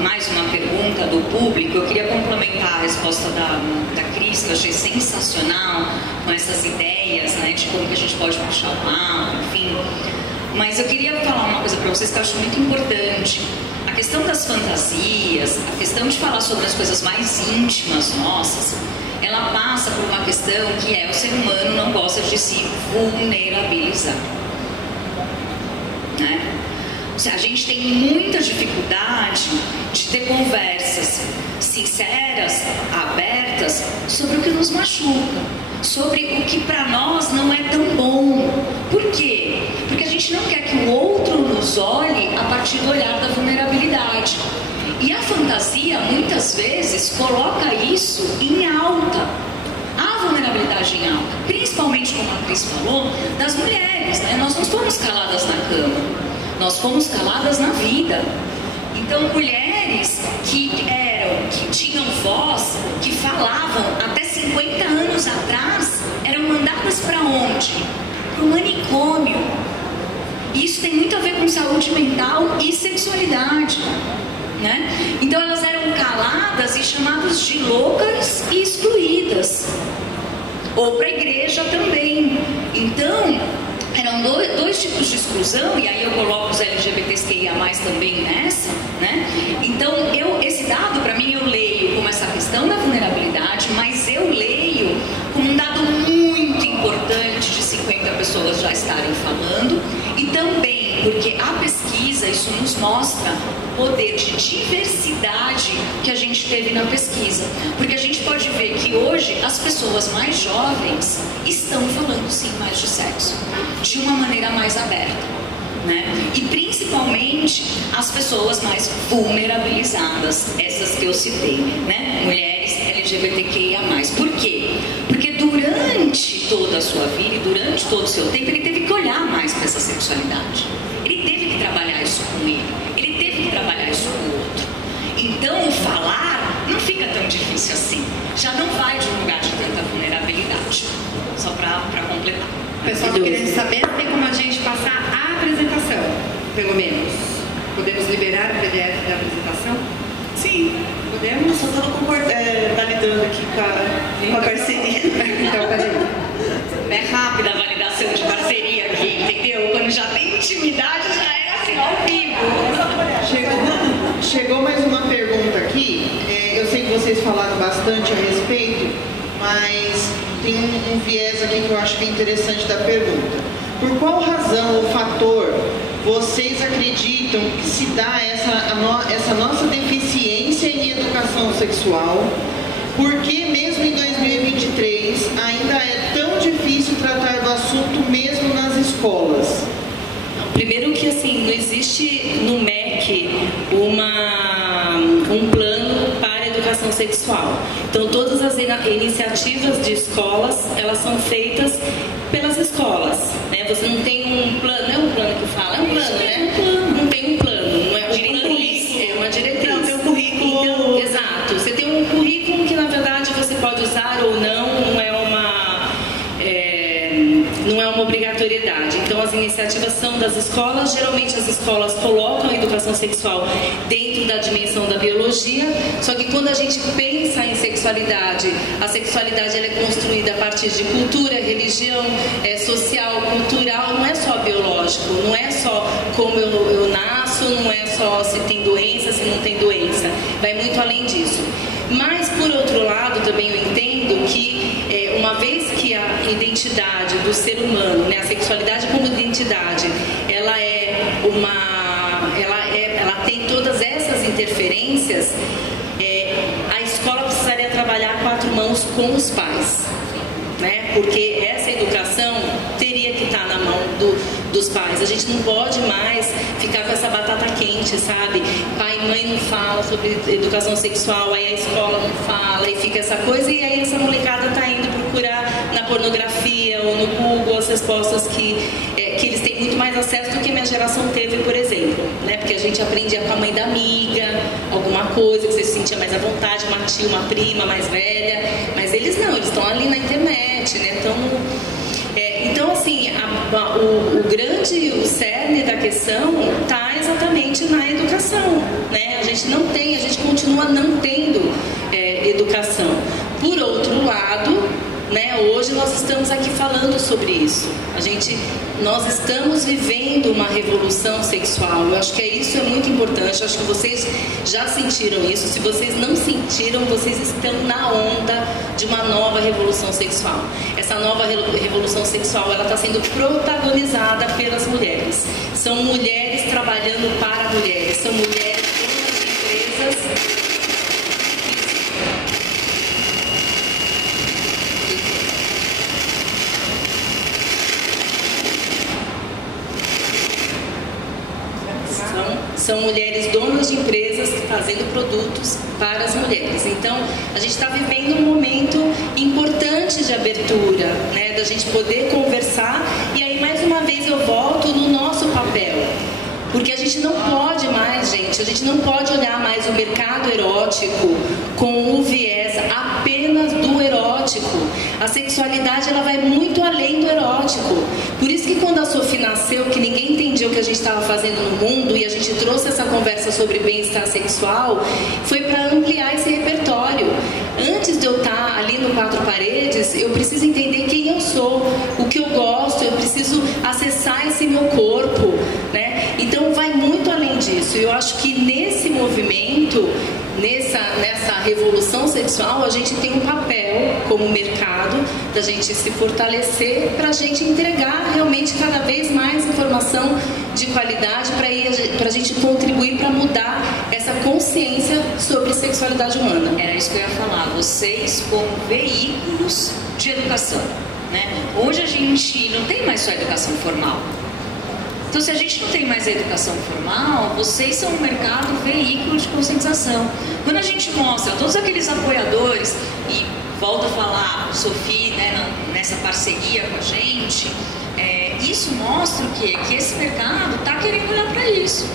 mais uma pergunta do público, eu queria complementar a resposta da Cris, que eu achei sensacional, com essas ideias, né, de como que a gente pode puxar o papo, enfim. Mas eu queria falar uma coisa para vocês que eu acho muito importante. A questão das fantasias, a questão de falar sobre as coisas mais íntimas nossas, ela passa por uma questão que é: o ser humano não gosta de se vulnerabilizar, né? Ou seja, a gente tem muita dificuldade de ter conversas sinceras, abertas, sobre o que nos machuca, sobre o que para nós não é tão bom. Por quê? Porque a gente não quer que o outro nos olhe a partir do olhar da vulnerabilidade. E a fantasia, muitas vezes, coloca isso em alta. A vulnerabilidade em alta, principalmente, como a Cris falou, das mulheres, né? Nós não fomos caladas na cama, nós fomos caladas na vida. Então, mulheres que tinham voz, que falavam até 50 anos atrás, eram mandadas para onde? Para o manicômio. Isso tem muito a ver com saúde mental e sexualidade, né? Então elas eram caladas e chamadas de loucas e excluídas, ou para a igreja também. Então eram dois tipos de exclusão, e aí eu coloco os LGBTQIA+ também nessa, né? Então esse dado, para mim, eu leio como essa questão da vulnerabilidade, mas eu leio como um dado muito importante de 50 pessoas já estarem falando, e também porque a pesquisa, isso nos mostra o poder de diversidade que a gente teve na pesquisa. Porque a gente pode ver que hoje as pessoas mais jovens estão falando sim mais de sexo, de uma maneira mais aberta, né? E principalmente as pessoas mais vulnerabilizadas, essas que eu citei, né? Mulheres LGBTQIA+. Por quê? Porque durante toda a sua vida e durante todo o seu tempo, ele teve que olhar mais para essa sexualidade. Ele teve que trabalhar isso com ele teve que trabalhar isso com o outro. Então, falar não fica tão difícil assim. Já não vai de um lugar de tanta vulnerabilidade. Só para completar. O pessoal está querendo saber se tem como a gente passar a apresentação, pelo menos. Podemos liberar o PDF da apresentação? Sim. Podemos? Só estou validando aqui com a parceria. Então, peraí. É rápida a validação de parceria aqui, entendeu? Quando já tem intimidade, já é assim, ao vivo. Chegou mais uma pergunta aqui. Eu sei que vocês falaram bastante a respeito, mas tem um viés aqui que eu acho que é interessante da pergunta. Por qual razão ou fator vocês acreditam que se dá essa nossa deficiência em educação sexual? Por que mesmo em 2023 ainda é tão difícil tratar do assunto mesmo nas escolas? Primeiro que assim, não existe no MEC um plano para a educação sexual. Então todas as iniciativas de escolas, elas são feitas pelas escolas, né? Você não tem um plano, não é um plano que fala, é um plano, né? Não tem um plano, não é um plano, é uma diretriz. Não, tem um currículo. Então, exato, você tem um currículo que na verdade você pode usar ou não, não é uma obrigatoriedade. Então as iniciativas são das escolas, geralmente as escolas colocam a educação sexual dentro da dimensão da biologia, só que quando a gente pensa em sexualidade, a sexualidade ela é construída a partir de cultura, religião, social, cultural, não é só biológico, não é só como eu nasço, não é só se tem doença, se não tem doença, vai muito além disso. Mas, por outro lado, também eu entendo que, uma vez que a identidade do ser humano, né, a sexualidade como identidade, ela tem todas essas interferências, a escola precisaria trabalhar a quatro mãos com os pais, né? Porque essa educação teria que estar na mão dos pais. A gente não pode mais ficar com essa batata quente, sabe? Pai e mãe não falam sobre educação sexual, aí a escola não fala, e fica essa coisa, e aí essa molecada tá indo procurar na pornografia ou no Google as respostas que eles têm muito mais acesso do que minha geração teve, por exemplo, né? Porque a gente aprendia com a mãe da amiga, alguma coisa que você se sentia mais à vontade, uma tia, uma prima mais velha, mas eles não, eles estão ali na internet, né? Então, assim, o cerne da questão está exatamente na educação, né? A gente continua não tendo educação. Por outro lado, né, hoje nós estamos aqui falando falando sobre isso. Nós estamos vivendo uma revolução sexual. Eu acho que isso é muito importante. Eu acho que vocês já sentiram isso. Se vocês não sentiram, vocês estão na onda de uma nova revolução sexual. Essa nova revolução sexual, ela está sendo protagonizada pelas mulheres. São mulheres trabalhando para mulheres. São mulheres donas de empresas. São mulheres donas de empresas fazendo produtos para as mulheres. Então, a gente está vivendo um momento importante de abertura, né? Da gente poder conversar. E aí, mais uma vez, eu volto no nosso papel. Porque a gente não pode mais, gente, a gente não pode olhar mais o mercado erótico com o viés apenas do erótico. A sexualidade, ela vai muito além do erótico. Por isso que quando a Sophie nasceu, que ninguém entendia o que a gente estava fazendo no mundo, e a gente trouxe essa conversa sobre bem-estar sexual, foi para ampliar esse repertório. Antes de eu estar ali no Quatro Paredes, eu preciso entender quem eu sou, o que eu gosto, eu preciso acessar esse meu corpo, né? Então vai muito além disso. Eu acho que nesse movimento, nessa revolução sexual, a gente tem um papel como mercado da gente se fortalecer para a gente entregar realmente cada vez mais informação de qualidade para a gente contribuir para mudar essa consciência sobre sexualidade humana. Era isso que eu ia falar. Vocês como veículos de educação, né? Hoje a gente não tem mais só educação formal. Então, se a gente não tem mais a educação formal, vocês são um mercado veículo de conscientização. Quando a gente mostra todos aqueles apoiadores, e volto a falar, Sophie, né, nessa parceria com a gente, isso mostra o quê? Que esse mercado está querendo olhar para isso.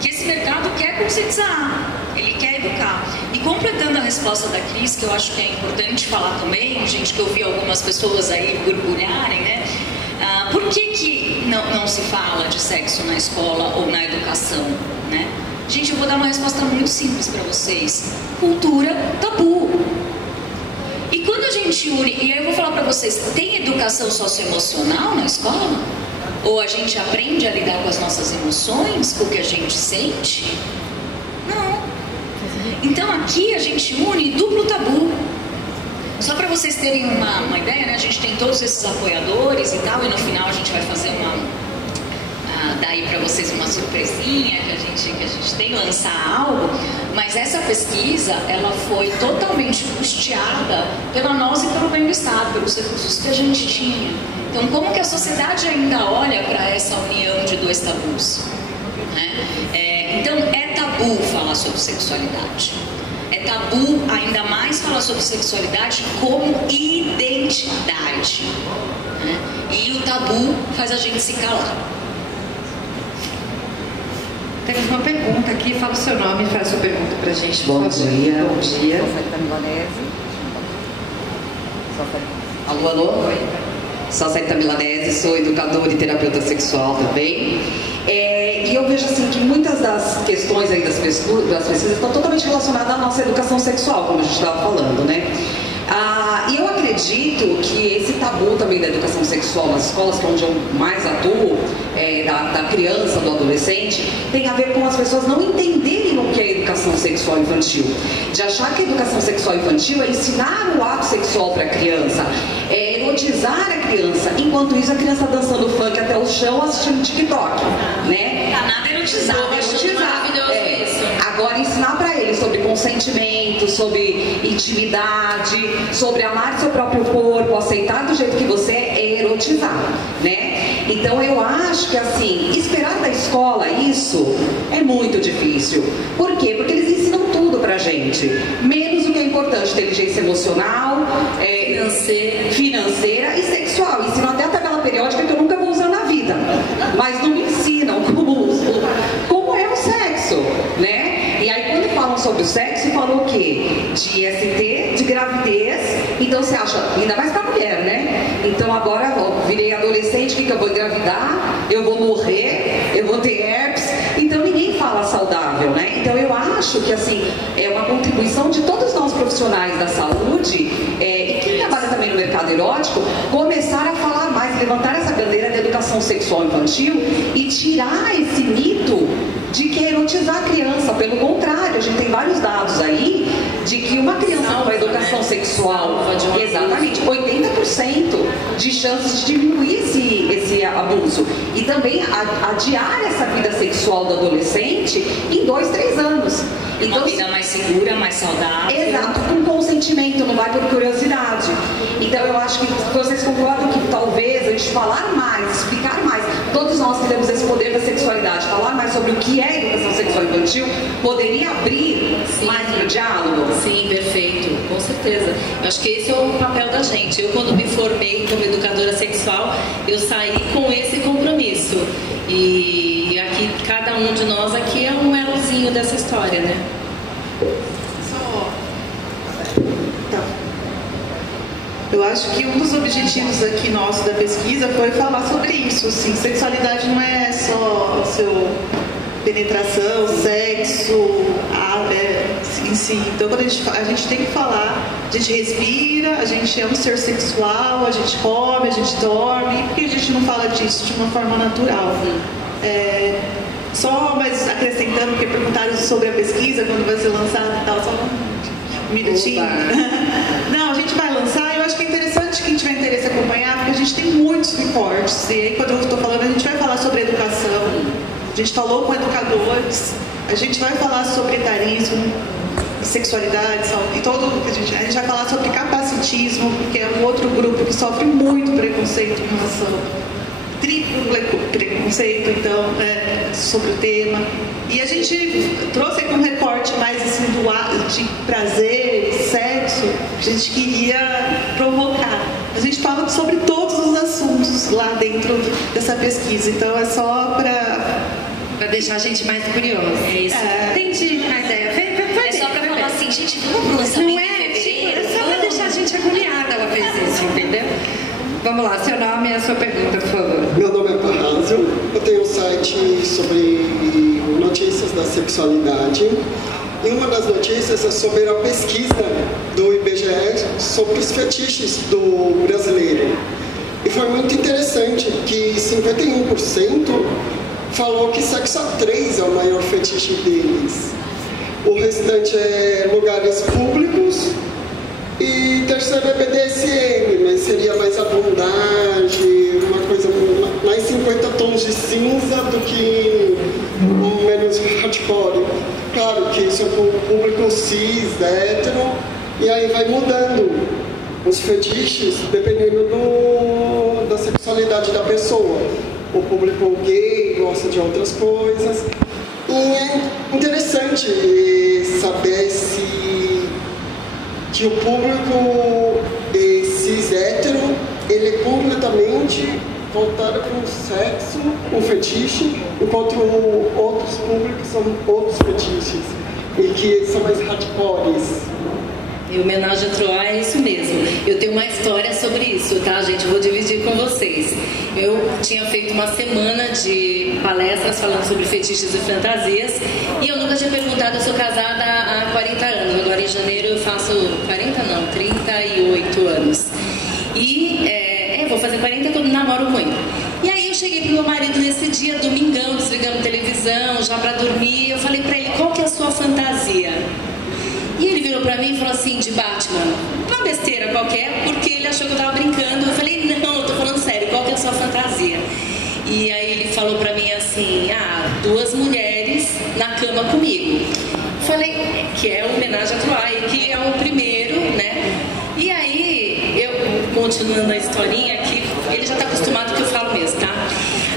Que esse mercado quer conscientizar, ele quer educar. E completando a resposta da Cris, que eu acho que é importante falar também, gente, que eu vi algumas pessoas aí borbulharem, né? Por que não se fala de sexo na escola ou na educação, né? Gente, eu vou dar uma resposta muito simples para vocês. Cultura tabu. E quando a gente une, e aí eu vou falar para vocês, tem educação socioemocional na escola? Ou a gente aprende a lidar com as nossas emoções, com o que a gente sente? Não. Então aqui a gente une duplo tabu. Só para vocês terem uma ideia, né? A gente tem todos esses apoiadores e tal, e no final a gente vai fazer daí para vocês uma surpresinha que a gente tem, lançar algo, mas essa pesquisa, ela foi totalmente custeada pela nós e pelo bem-estar, pelos recursos que a gente tinha. Então, como que a sociedade ainda olha para essa união de dois tabus, né? Então, é tabu falar sobre sexualidade. É tabu ainda mais falar sobre sexualidade como identidade, né? E o tabu faz a gente se calar. Temos uma pergunta aqui, fala o seu nome e faz a sua pergunta pra gente. Bom dia. Bom dia. Sou Sarita Milanese. Alô, alô? Oi. Sou Sarita Milanese, sou educadora e terapeuta sexual também. E eu vejo assim que muitas das questões aí das pesquisas estão totalmente relacionadas à nossa educação sexual, como a gente estava falando, né? E eu acredito que esse tabu também da educação sexual nas escolas, que é onde eu mais atuo, da criança, do adolescente, tem a ver com as pessoas não entenderem o que é educação sexual infantil. De achar que a educação sexual infantil é ensinar o ato sexual para a criança, é erotizar a criança, enquanto isso a criança dançando funk até o chão assistindo TikTok, né? Tá nada erotizado, Agora ensinar para eles sobre consentimento, sobre intimidade, sobre amar seu próprio corpo, aceitar do jeito que você é erotizar, né? Então eu acho que assim, esperar da escola isso é muito difícil. Por quê? Porque eles ensinam tudo pra gente, menos o que é importante, inteligência emocional, financeira e sexual. Ensinam até a tabela periódica que eu nunca vou usar na vida, mas não me ensinam como é o sexo, né? E aí quando falam sobre o sexo, falam o quê? De IST, de gravidez. Então você acha, ainda mais pra mulher, né? Então agora eu virei adolescente, que eu vou engravidar, eu vou morrer, eu vou ter herpes. Então ninguém fala saudável, né? Então eu acho que assim, é uma contribuição de todos nós profissionais da saúde, e quem está trabalha também no mercado erótico, começar a falar mais, levantar essa bandeira da educação sexual infantil e tirar esse mito de que é erotizar a criança. Pelo contrário, a gente tem vários dados aí de que uma criança com a educação sexual, exatamente, 80% de chances de diminuir esse abuso. E também adiar essa vida sexual do adolescente em 2, 3 anos. Então, uma vida mais segura, mais saudável. Exato, com consentimento, não vai por curiosidade. Então eu acho que vocês concordam que talvez a gente falar mais, explicar mais, todos nós que temos esse poder da sexualidade, falar mais sobre o que é educação sexual infantil, poderia abrir mais para o diálogo? Sim, perfeito, com certeza. Eu acho que esse é o papel da gente. Eu, quando me formei como educadora sexual, eu saí com esse compromisso. E aqui, cada um de nós aqui é um elozinho dessa história, né? Eu acho que um dos objetivos aqui nosso da pesquisa foi falar sobre isso, assim, sexualidade não é só penetração, sexo, em si. Então, quando a gente tem que falar, a gente respira, a gente é um ser sexual, a gente come, a gente dorme, por que a gente não fala disso de uma forma natural? Só, mas acrescentando, porque perguntaram sobre a pesquisa, quando vai ser lançada e tal, só um minutinho. Não, a gente vai lançar, eu acho que é interessante quem tiver interesse em acompanhar, porque a gente tem muitos recortes, e aí quando eu estou falando, a gente vai falar sobre educação, a gente falou com educadores, a gente vai falar sobre etarismo, sexualidade, e a gente vai falar sobre capacitismo, que é um outro grupo que sofre muito preconceito em relação triplo preconceito, então, sobre o tema. E a gente trouxe aqui um recorte mais assim, de prazer, sexo, a gente queria provocar. A gente fala sobre todos os assuntos lá dentro dessa pesquisa, então é só para deixar a gente mais curiosa. É isso. Entendi a ideia. É só para falar assim, gente, vamos pro lançamento em fevereiro. É só para deixar a gente agoniada, ela fez isso, entendeu? Vamos lá, seu nome e a sua pergunta, por favor. Meu nome é Parrázio, eu tenho um site sobre notícias da sexualidade e uma das notícias é sobre a pesquisa do IBGE sobre os fetiches do brasileiro. E foi muito interessante que 51% falou que sexo a 3 é o maior fetiche deles. O restante é lugares públicos. E terceiro é BDSM, mas seria mais a bondagem, uma coisa mais 50 tons de cinza do que menos hardcore. Claro que isso é para o público cis, hétero, e aí vai mudando os fetiches dependendo da sexualidade da pessoa. O público gay gosta de outras coisas. E é interessante saber que o público cis hétero, ele é completamente voltado para o sexo, um fetiche, enquanto outros públicos são outros fetiches, e que são mais hardcores. E o Homenagem a Troá é isso mesmo. Eu tenho uma história sobre isso, tá, gente? Eu vou dividir com vocês. Eu tinha feito uma semana de palestras falando sobre fetiches e fantasias e eu nunca tinha perguntado, eu sou casada há 40 anos. Agora em janeiro eu faço 38 anos. E vou fazer 40 quando namoro com ele. E aí eu cheguei pro meu marido nesse dia, domingão, desligando televisão, já pra dormir. Eu falei pra ele, qual que é a sua fantasia? E ele virou pra mim e falou assim, de Batman, uma besteira qualquer, porque ele achou que eu tava brincando. Eu falei, não, eu tô falando sério, qual que é a sua fantasia? E aí ele falou pra mim assim, 2 mulheres na cama comigo. Falei, que é o Homenagem a Troá, que é o primeiro, né? E aí, eu, continuando a historinha aqui, ele já tá acostumado que eu falo mesmo, tá?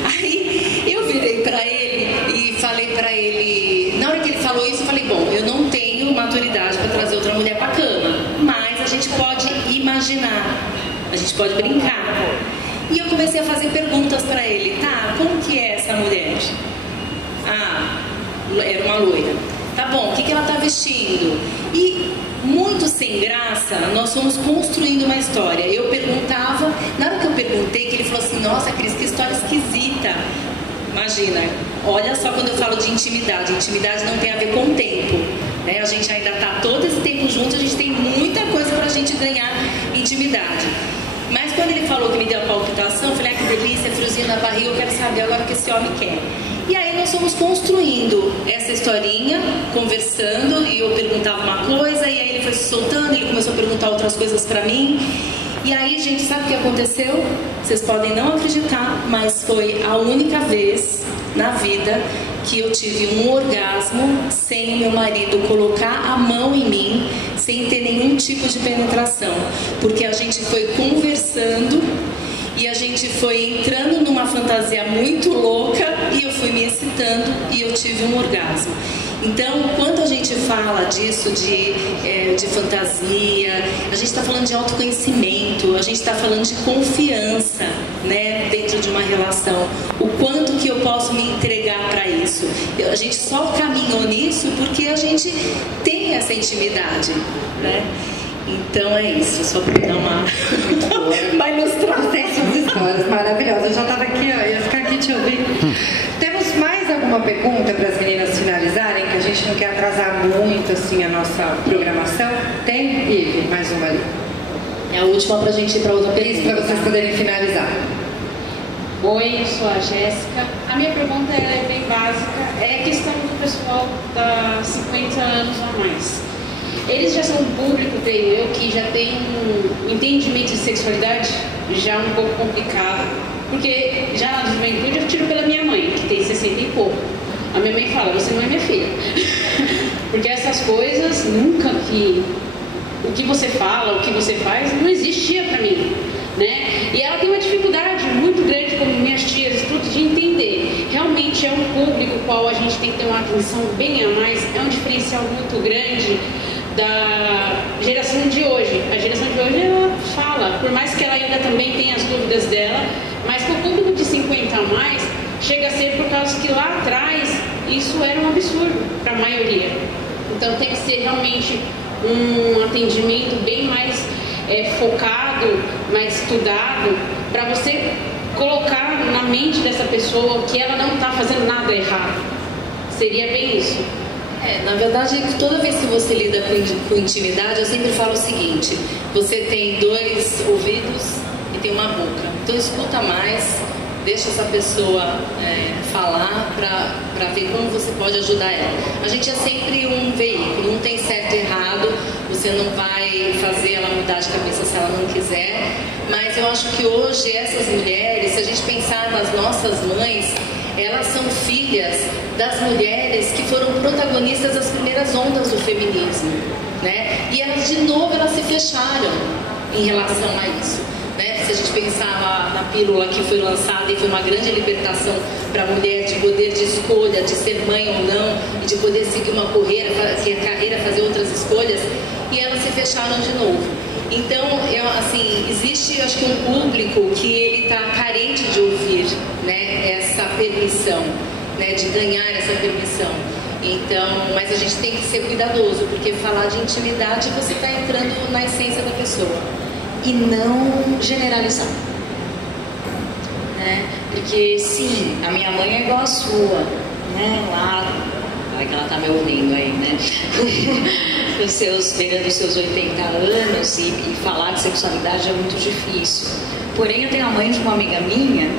Aí, eu virei pra ele e falei pra ele, na hora que ele falou isso, eu falei, bom, eu não tenho maturidade pra trazer outra mulher pra cama, mas a gente pode imaginar, a gente pode brincar. E eu comecei a fazer perguntas pra ele, tá, como que é essa mulher? Era uma loira. Tá bom, o que ela tá vestindo? E, muito sem graça, nós fomos construindo uma história. Eu perguntava, na hora que eu perguntei, que ele falou assim, nossa, Cris, que história esquisita. Imagina, olha só quando eu falo de intimidade. Intimidade não tem a ver com tempo. né? A gente ainda está todo esse tempo junto, a gente tem muita coisa para a gente ganhar intimidade. Mas quando ele falou que me deu a palpitação, eu falei, que delícia, friozinho na barriga, eu quero saber agora o que esse homem quer. E aí nós fomos construindo essa historinha, conversando, e eu perguntava uma coisa, e aí ele foi se soltando, ele começou a perguntar outras coisas para mim. E aí, gente, sabe o que aconteceu? Vocês podem não acreditar, mas foi a única vez na vida que eu tive um orgasmo sem o meu marido colocar a mão em mim, sem ter nenhum tipo de penetração. Porque a gente foi conversando e a gente foi entrando numa fantasia muito louca e eu fui me excitando e eu tive um orgasmo. Então, quando a gente fala disso, de fantasia, a gente está falando de autoconhecimento, a gente está falando de confiança, né, dentro de uma relação. O quanto que eu posso me entregar para isso. A gente só caminhou nisso porque a gente tem essa intimidade, né? Então é isso, só para dar uma ilustração. Tem suas histórias maravilhosas. Eu já estava aqui, ó, ia ficar aqui te ouvindo. Temos mais alguma pergunta para as meninas finalizarem, que a gente não quer atrasar muito assim a nossa programação? Tem? Ive, mais uma ali. É a última para a gente ir para outra pergunta. Isso, para vocês poderem finalizar. Oi, eu sou a Jéssica. A minha pergunta é bem básica. É a questão do pessoal da 50 anos ou mais. Eles já são um público, creio eu, que já tem um entendimento de sexualidade já um pouco complicado. Porque já na juventude eu tiro pela minha mãe, que tem 60 e pouco. A minha mãe fala, você não é minha filha. Porque essas coisas nunca vi. O que você fala, o que você faz, não existia pra mim, né? E ela tem uma dificuldade muito grande, como minhas tias, tudo, de entender. Realmente é um público qual a gente tem que ter uma atenção bem a mais, é um diferencial muito grande da geração de hoje. A geração de hoje, ela fala, por mais que ela ainda também tenha as dúvidas dela, mas para o público de 50 a mais, chega a ser por causa que lá atrás isso era um absurdo para a maioria. Então tem que ser realmente um atendimento bem mais focado, mais estudado, para você colocar na mente dessa pessoa que ela não está fazendo nada errado. Seria bem isso. Na verdade, toda vez que você lida com intimidade, eu sempre falo o seguinte: você tem 2 ouvidos e tem uma boca. Então escuta mais, deixa essa pessoa falar para ver como você pode ajudar ela. A gente é sempre um veículo, não tem certo e errado, você não vai fazer ela mudar de cabeça se ela não quiser. Mas eu acho que hoje essas mulheres, se a gente pensar nas nossas mães, elas são filhas das mulheres que foram protagonistas das primeiras ondas do feminismo, né? E elas, de novo, elas se fecharam em relação a isso, né? Se a gente pensar na pílula que foi lançada e foi uma grande libertação para a mulher de poder de escolha, de ser mãe ou não, e de poder seguir uma carreira, fazer outras escolhas, e elas se fecharam de novo. Então, existe, acho que, um público que ele está carente de ouvir, né, essa permissão, né, de ganhar essa permissão. Então, mas a gente tem que ser cuidadoso, porque falar de intimidade, você está entrando na essência da pessoa. E não generalizar, né? Porque, sim, a minha mãe é igual a sua, né? Lá, vai que ela tá me ouvindo aí, né? Pegando os seus 80 anos e falar de sexualidade é muito difícil. Porém, eu tenho a mãe de uma amiga minha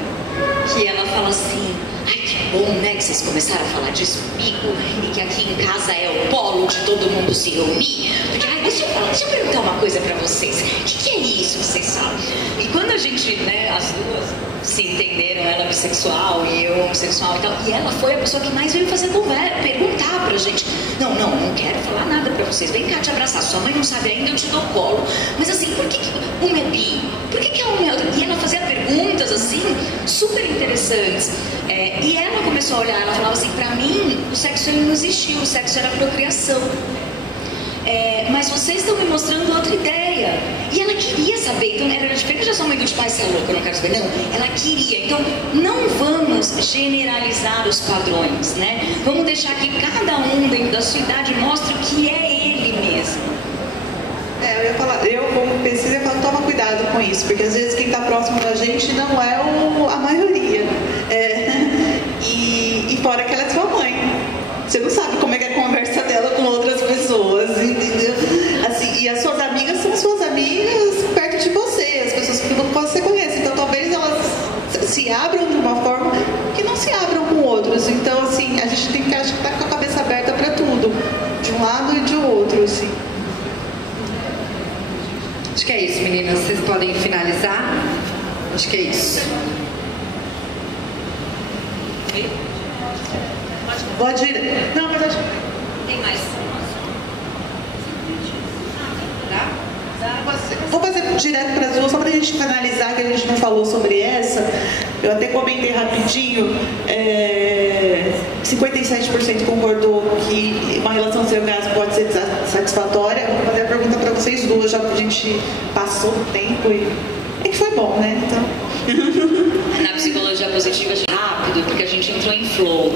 que ela fala assim: ai, que bom, né, que vocês começaram a falar disso comigo e que aqui em casa é o polo de todo mundo se reunir. Porque, deixa eu perguntar uma coisa pra vocês. O que é isso que vocês falam? E quando a gente, né, as duas se entenderam, ela bissexual e eu homossexual e tal, e ela foi a pessoa que mais veio fazer conversa, perguntar pra gente: não quero falar nada pra vocês, vem cá te abraçar, sua mãe não sabe ainda, eu te dou colo. Mas assim, por que uma é bi? Por que a uma é outra? E ela fazia perguntas assim, super interessantes. E ela começou a olhar, ela falava assim: pra mim, o sexo não existiu, o sexo era procriação. Mas vocês estão me mostrando outra ideia. E ela queria saber, então era diferente da sua mãe do tipo: você é louca, eu não quero saber. Não, ela queria. Então, não vamos generalizar os padrões, né? Vamos deixar que cada um dentro da sua idade mostre o que é ele mesmo. Eu ia falar, eu como pesquisa, toma cuidado com isso, porque às vezes quem está próximo da gente não é a maioria. E fora que ela é sua mãe. Você não sabe como é que é a conversa dela com outras pessoas. Acho que é isso, meninas. Vocês podem finalizar? Acho que é isso. Pode ir. Não, mas acho que... Tem mais. Vou fazer direto para as duas, só para a gente finalizar, que a gente não falou sobre essa. Eu até comentei rapidinho, 57% concordou que uma relação sem orgasmo pode ser satisfatória. Vou fazer a pergunta para vocês duas, já que a gente passou o tempo e é que foi bom, né? Então... Na psicologia positiva é rápido, porque a gente entrou em flow.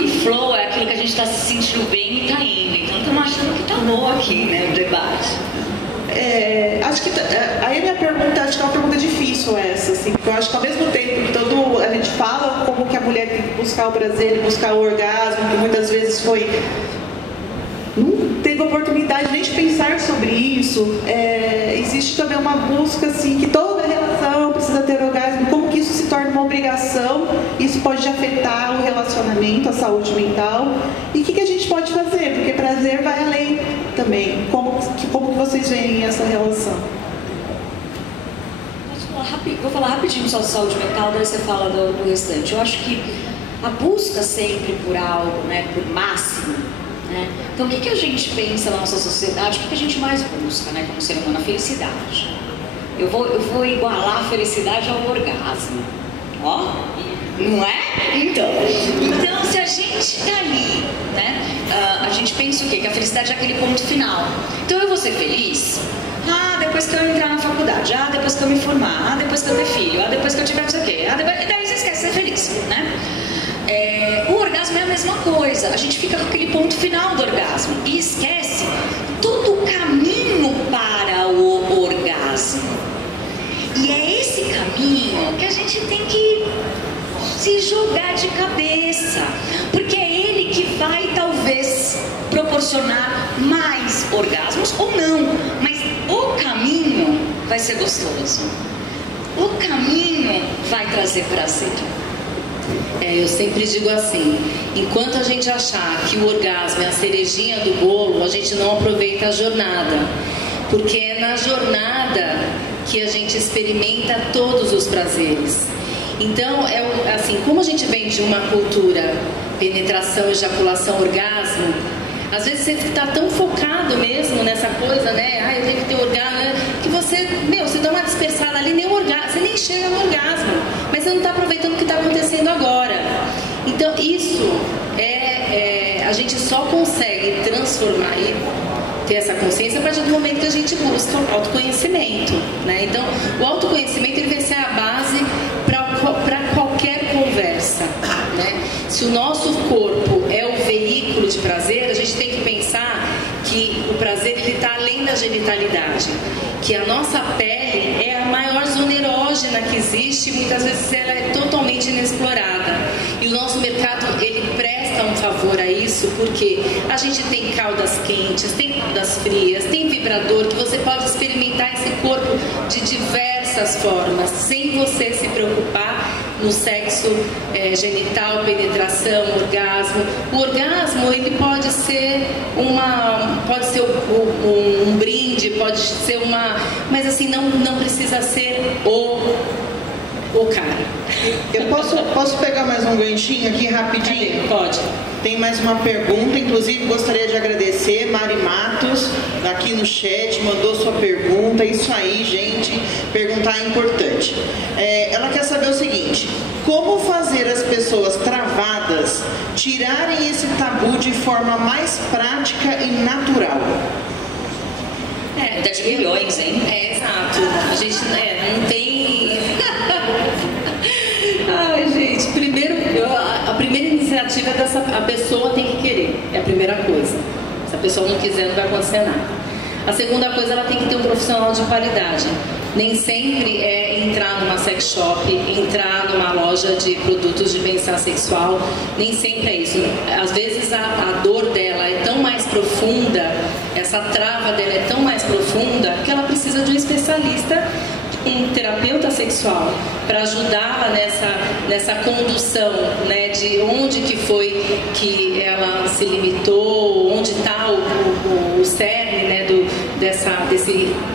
E flow é aquilo que a gente está se sentindo bem e está indo. Então estamos achando que está bom aqui, né, o debate. Acho que aí a minha pergunta, acho que é uma pergunta difícil essa, assim, porque eu acho que ao mesmo tempo que todo a gente fala como que a mulher tem que buscar o prazer, buscar o orgasmo, que muitas vezes não teve oportunidade nem de pensar sobre isso, existe também uma busca assim, que toda relação precisa ter orgasmo, como que isso se torna uma obrigação, isso pode afetar o relacionamento, a saúde mental, e o que a gente pode fazer, porque prazer vai além também. Como que vocês veem essa relação? Vou falar rapidinho só de saúde mental, daí você fala do restante. Eu acho que a busca sempre por algo, né, por máximo, né? Então o que a gente pensa na nossa sociedade, o que a gente mais busca, né, como ser humano? A felicidade. Eu vou igualar a felicidade ao orgasmo. Ó, não é? Então se a gente tá ali, né, a gente pensa o quê? Que a felicidade é aquele ponto final. Então eu vou ser feliz depois que eu entrar na faculdade, depois que eu me formar, depois que eu ter filho, depois que eu tiver não sei o quê, e daí você esquece de ser feliz, né? O orgasmo é a mesma coisa. A gente fica com aquele ponto final do orgasmo e esquece todo o caminho para o orgasmo. E é esse caminho que a gente tem que se jogar de cabeça, porque é ele que vai talvez proporcionar mais orgasmos ou não, mas o caminho vai ser gostoso, o caminho vai trazer prazer. Eu sempre digo assim, enquanto a gente achar que o orgasmo é a cerejinha do bolo, a gente não aproveita a jornada, porque é na jornada que a gente experimenta todos os prazeres. Então, assim, como a gente vem de uma cultura penetração, ejaculação, orgasmo, às vezes você está tão focado mesmo nessa coisa, né? Eu tenho que ter orgasmo, que você dá uma dispersada ali, nem orgasmo, você nem chega no orgasmo, mas você não está aproveitando o que está acontecendo agora. Então, isso a gente só consegue transformar e ter essa consciência a partir do momento que a gente busca o autoconhecimento, né? Então, o autoconhecimento ele vai ser a base para qualquer conversa, né? Se o nosso corpo é o veículo de prazer, a gente tem que pensar que o prazer está além da genitalidade, que a nossa pele é a maior zona erógena que existe, muitas vezes ela é totalmente inexplorada, e o nosso mercado ele presta um favor a isso, porque a gente tem caudas quentes, tem caudas frias, tem vibrador, que você pode experimentar esse corpo de diversas formas, sem você se preocupar no sexo genital, penetração, orgasmo. O orgasmo ele pode ser um brinde, pode ser mas assim não precisa ser o cara. Eu posso pegar mais um ganchinho aqui rapidinho? Pode. Tem mais uma pergunta, inclusive gostaria de agradecer Mari Matos, aqui no chat, mandou sua pergunta. Isso aí, gente, perguntar é importante. Ela quer saber o seguinte: como fazer as pessoas travadas tirarem esse tabu de forma mais prática e natural? Das milhões, hein? Exato. A gente não tem... Ai, gente, primeiro, a primeira iniciativa a pessoa tem que querer, é a primeira coisa. Se a pessoa não quiser, não vai acontecer nada. A segunda coisa, ela tem que ter um profissional de qualidade. Nem sempre é entrar numa sex shop, entrar numa loja de produtos de bem-estar sexual, nem sempre é isso. Às vezes a dor dela é tão mais profunda, essa trava dela é tão mais profunda, que ela precisa de um especialista, um terapeuta sexual, para ajudá-la nessa condução, né, de onde que foi que ela se limitou, onde está o cerne, né,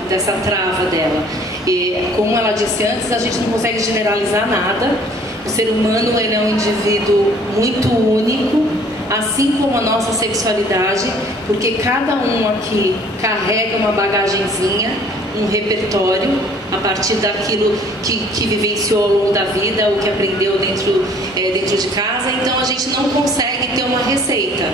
dessa trava dela. E, como ela disse antes, a gente não consegue generalizar nada. O ser humano ele é um indivíduo muito único, assim como a nossa sexualidade, porque cada um aqui carrega uma bagagenzinha, um repertório, a partir daquilo que vivenciou ao longo da vida, o que aprendeu dentro de casa. Então a gente não consegue ter uma receita.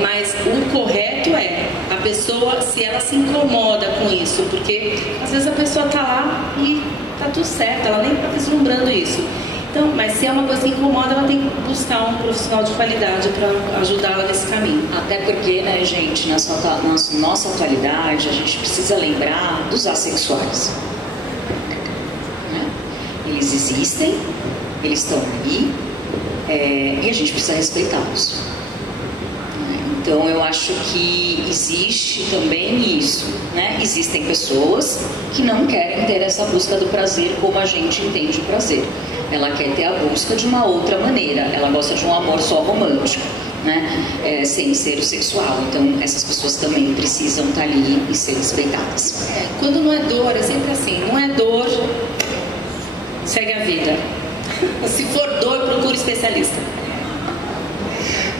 Mas o correto é a pessoa, se ela se incomoda com isso, porque às vezes a pessoa está lá e está tudo certo, ela nem está vislumbrando isso. Então, mas se é uma coisa que incomoda, ela tem que buscar um profissional de qualidade para ajudá-la nesse caminho. Até porque, né, gente, na nossa atualidade, a gente precisa lembrar dos assexuais. Né? Eles existem, eles estão aí, e a gente precisa respeitá-los. Então, eu acho que existe também isso, né? Existem pessoas que não querem ter essa busca do prazer como a gente entende o prazer. Ela quer ter a busca de uma outra maneira. Ela gosta de um amor só romântico, né? Sem ser o sexual. Então, essas pessoas também precisam estar ali e ser respeitadas. Quando não é dor, é sempre assim. Não é dor, segue a vida. Se for dor, procure especialista.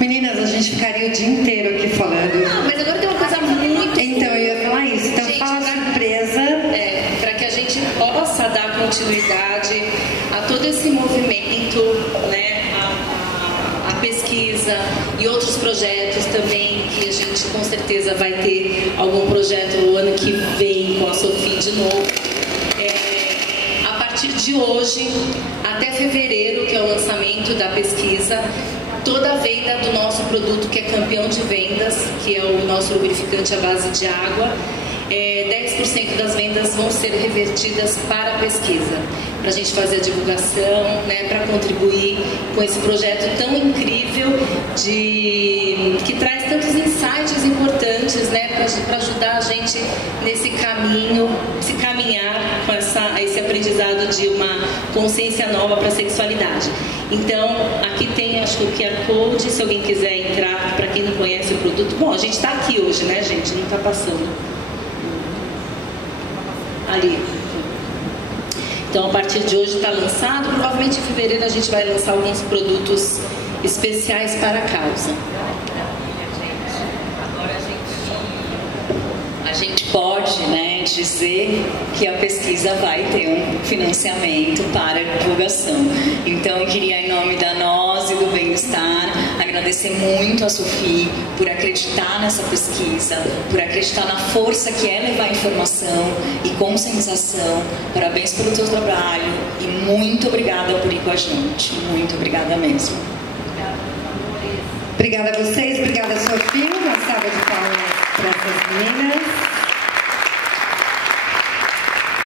Meninas, a gente ficaria o dia inteiro aqui falando. Não, mas agora tem uma coisa muito... Então, eu ia falar isso. Então, gente, fala surpresa. Para que a gente possa dar continuidade a todo esse movimento, né? A pesquisa e outros projetos também, que a gente com certeza vai ter algum projeto no ano que vem com a Sofia de novo. A partir de hoje, até fevereiro, que é o lançamento da pesquisa, toda a venda do nosso produto, que é campeão de vendas, que é o nosso lubrificante à base de água, 10% das vendas vão ser revertidas para a pesquisa, para a gente fazer a divulgação, né, para contribuir com esse projeto tão incrível que traz tantos insights importantes, né, para ajudar a gente nesse caminho, se caminhar com esse aprendizado de uma consciência nova para a sexualidade. Então, aqui tem, acho que o QR Code, se alguém quiser entrar, para quem não conhece o produto. Bom, a gente está aqui hoje, né, gente? Não está passando. Ali. Então, a partir de hoje está lançado. Provavelmente em fevereiro a gente vai lançar alguns produtos especiais para a causa. A gente pode, né, dizer que a pesquisa vai ter um financiamento para a divulgação. Então, eu queria, em nome da nós e do bem-estar, agradecer muito a Sofia por acreditar nessa pesquisa, por acreditar na força que é levar informação e conscientização. Parabéns pelo teu trabalho e muito obrigada por ir com a gente. Muito obrigada mesmo. Obrigada a vocês, obrigada a Sofia. Uma salva de palmas para essas meninas.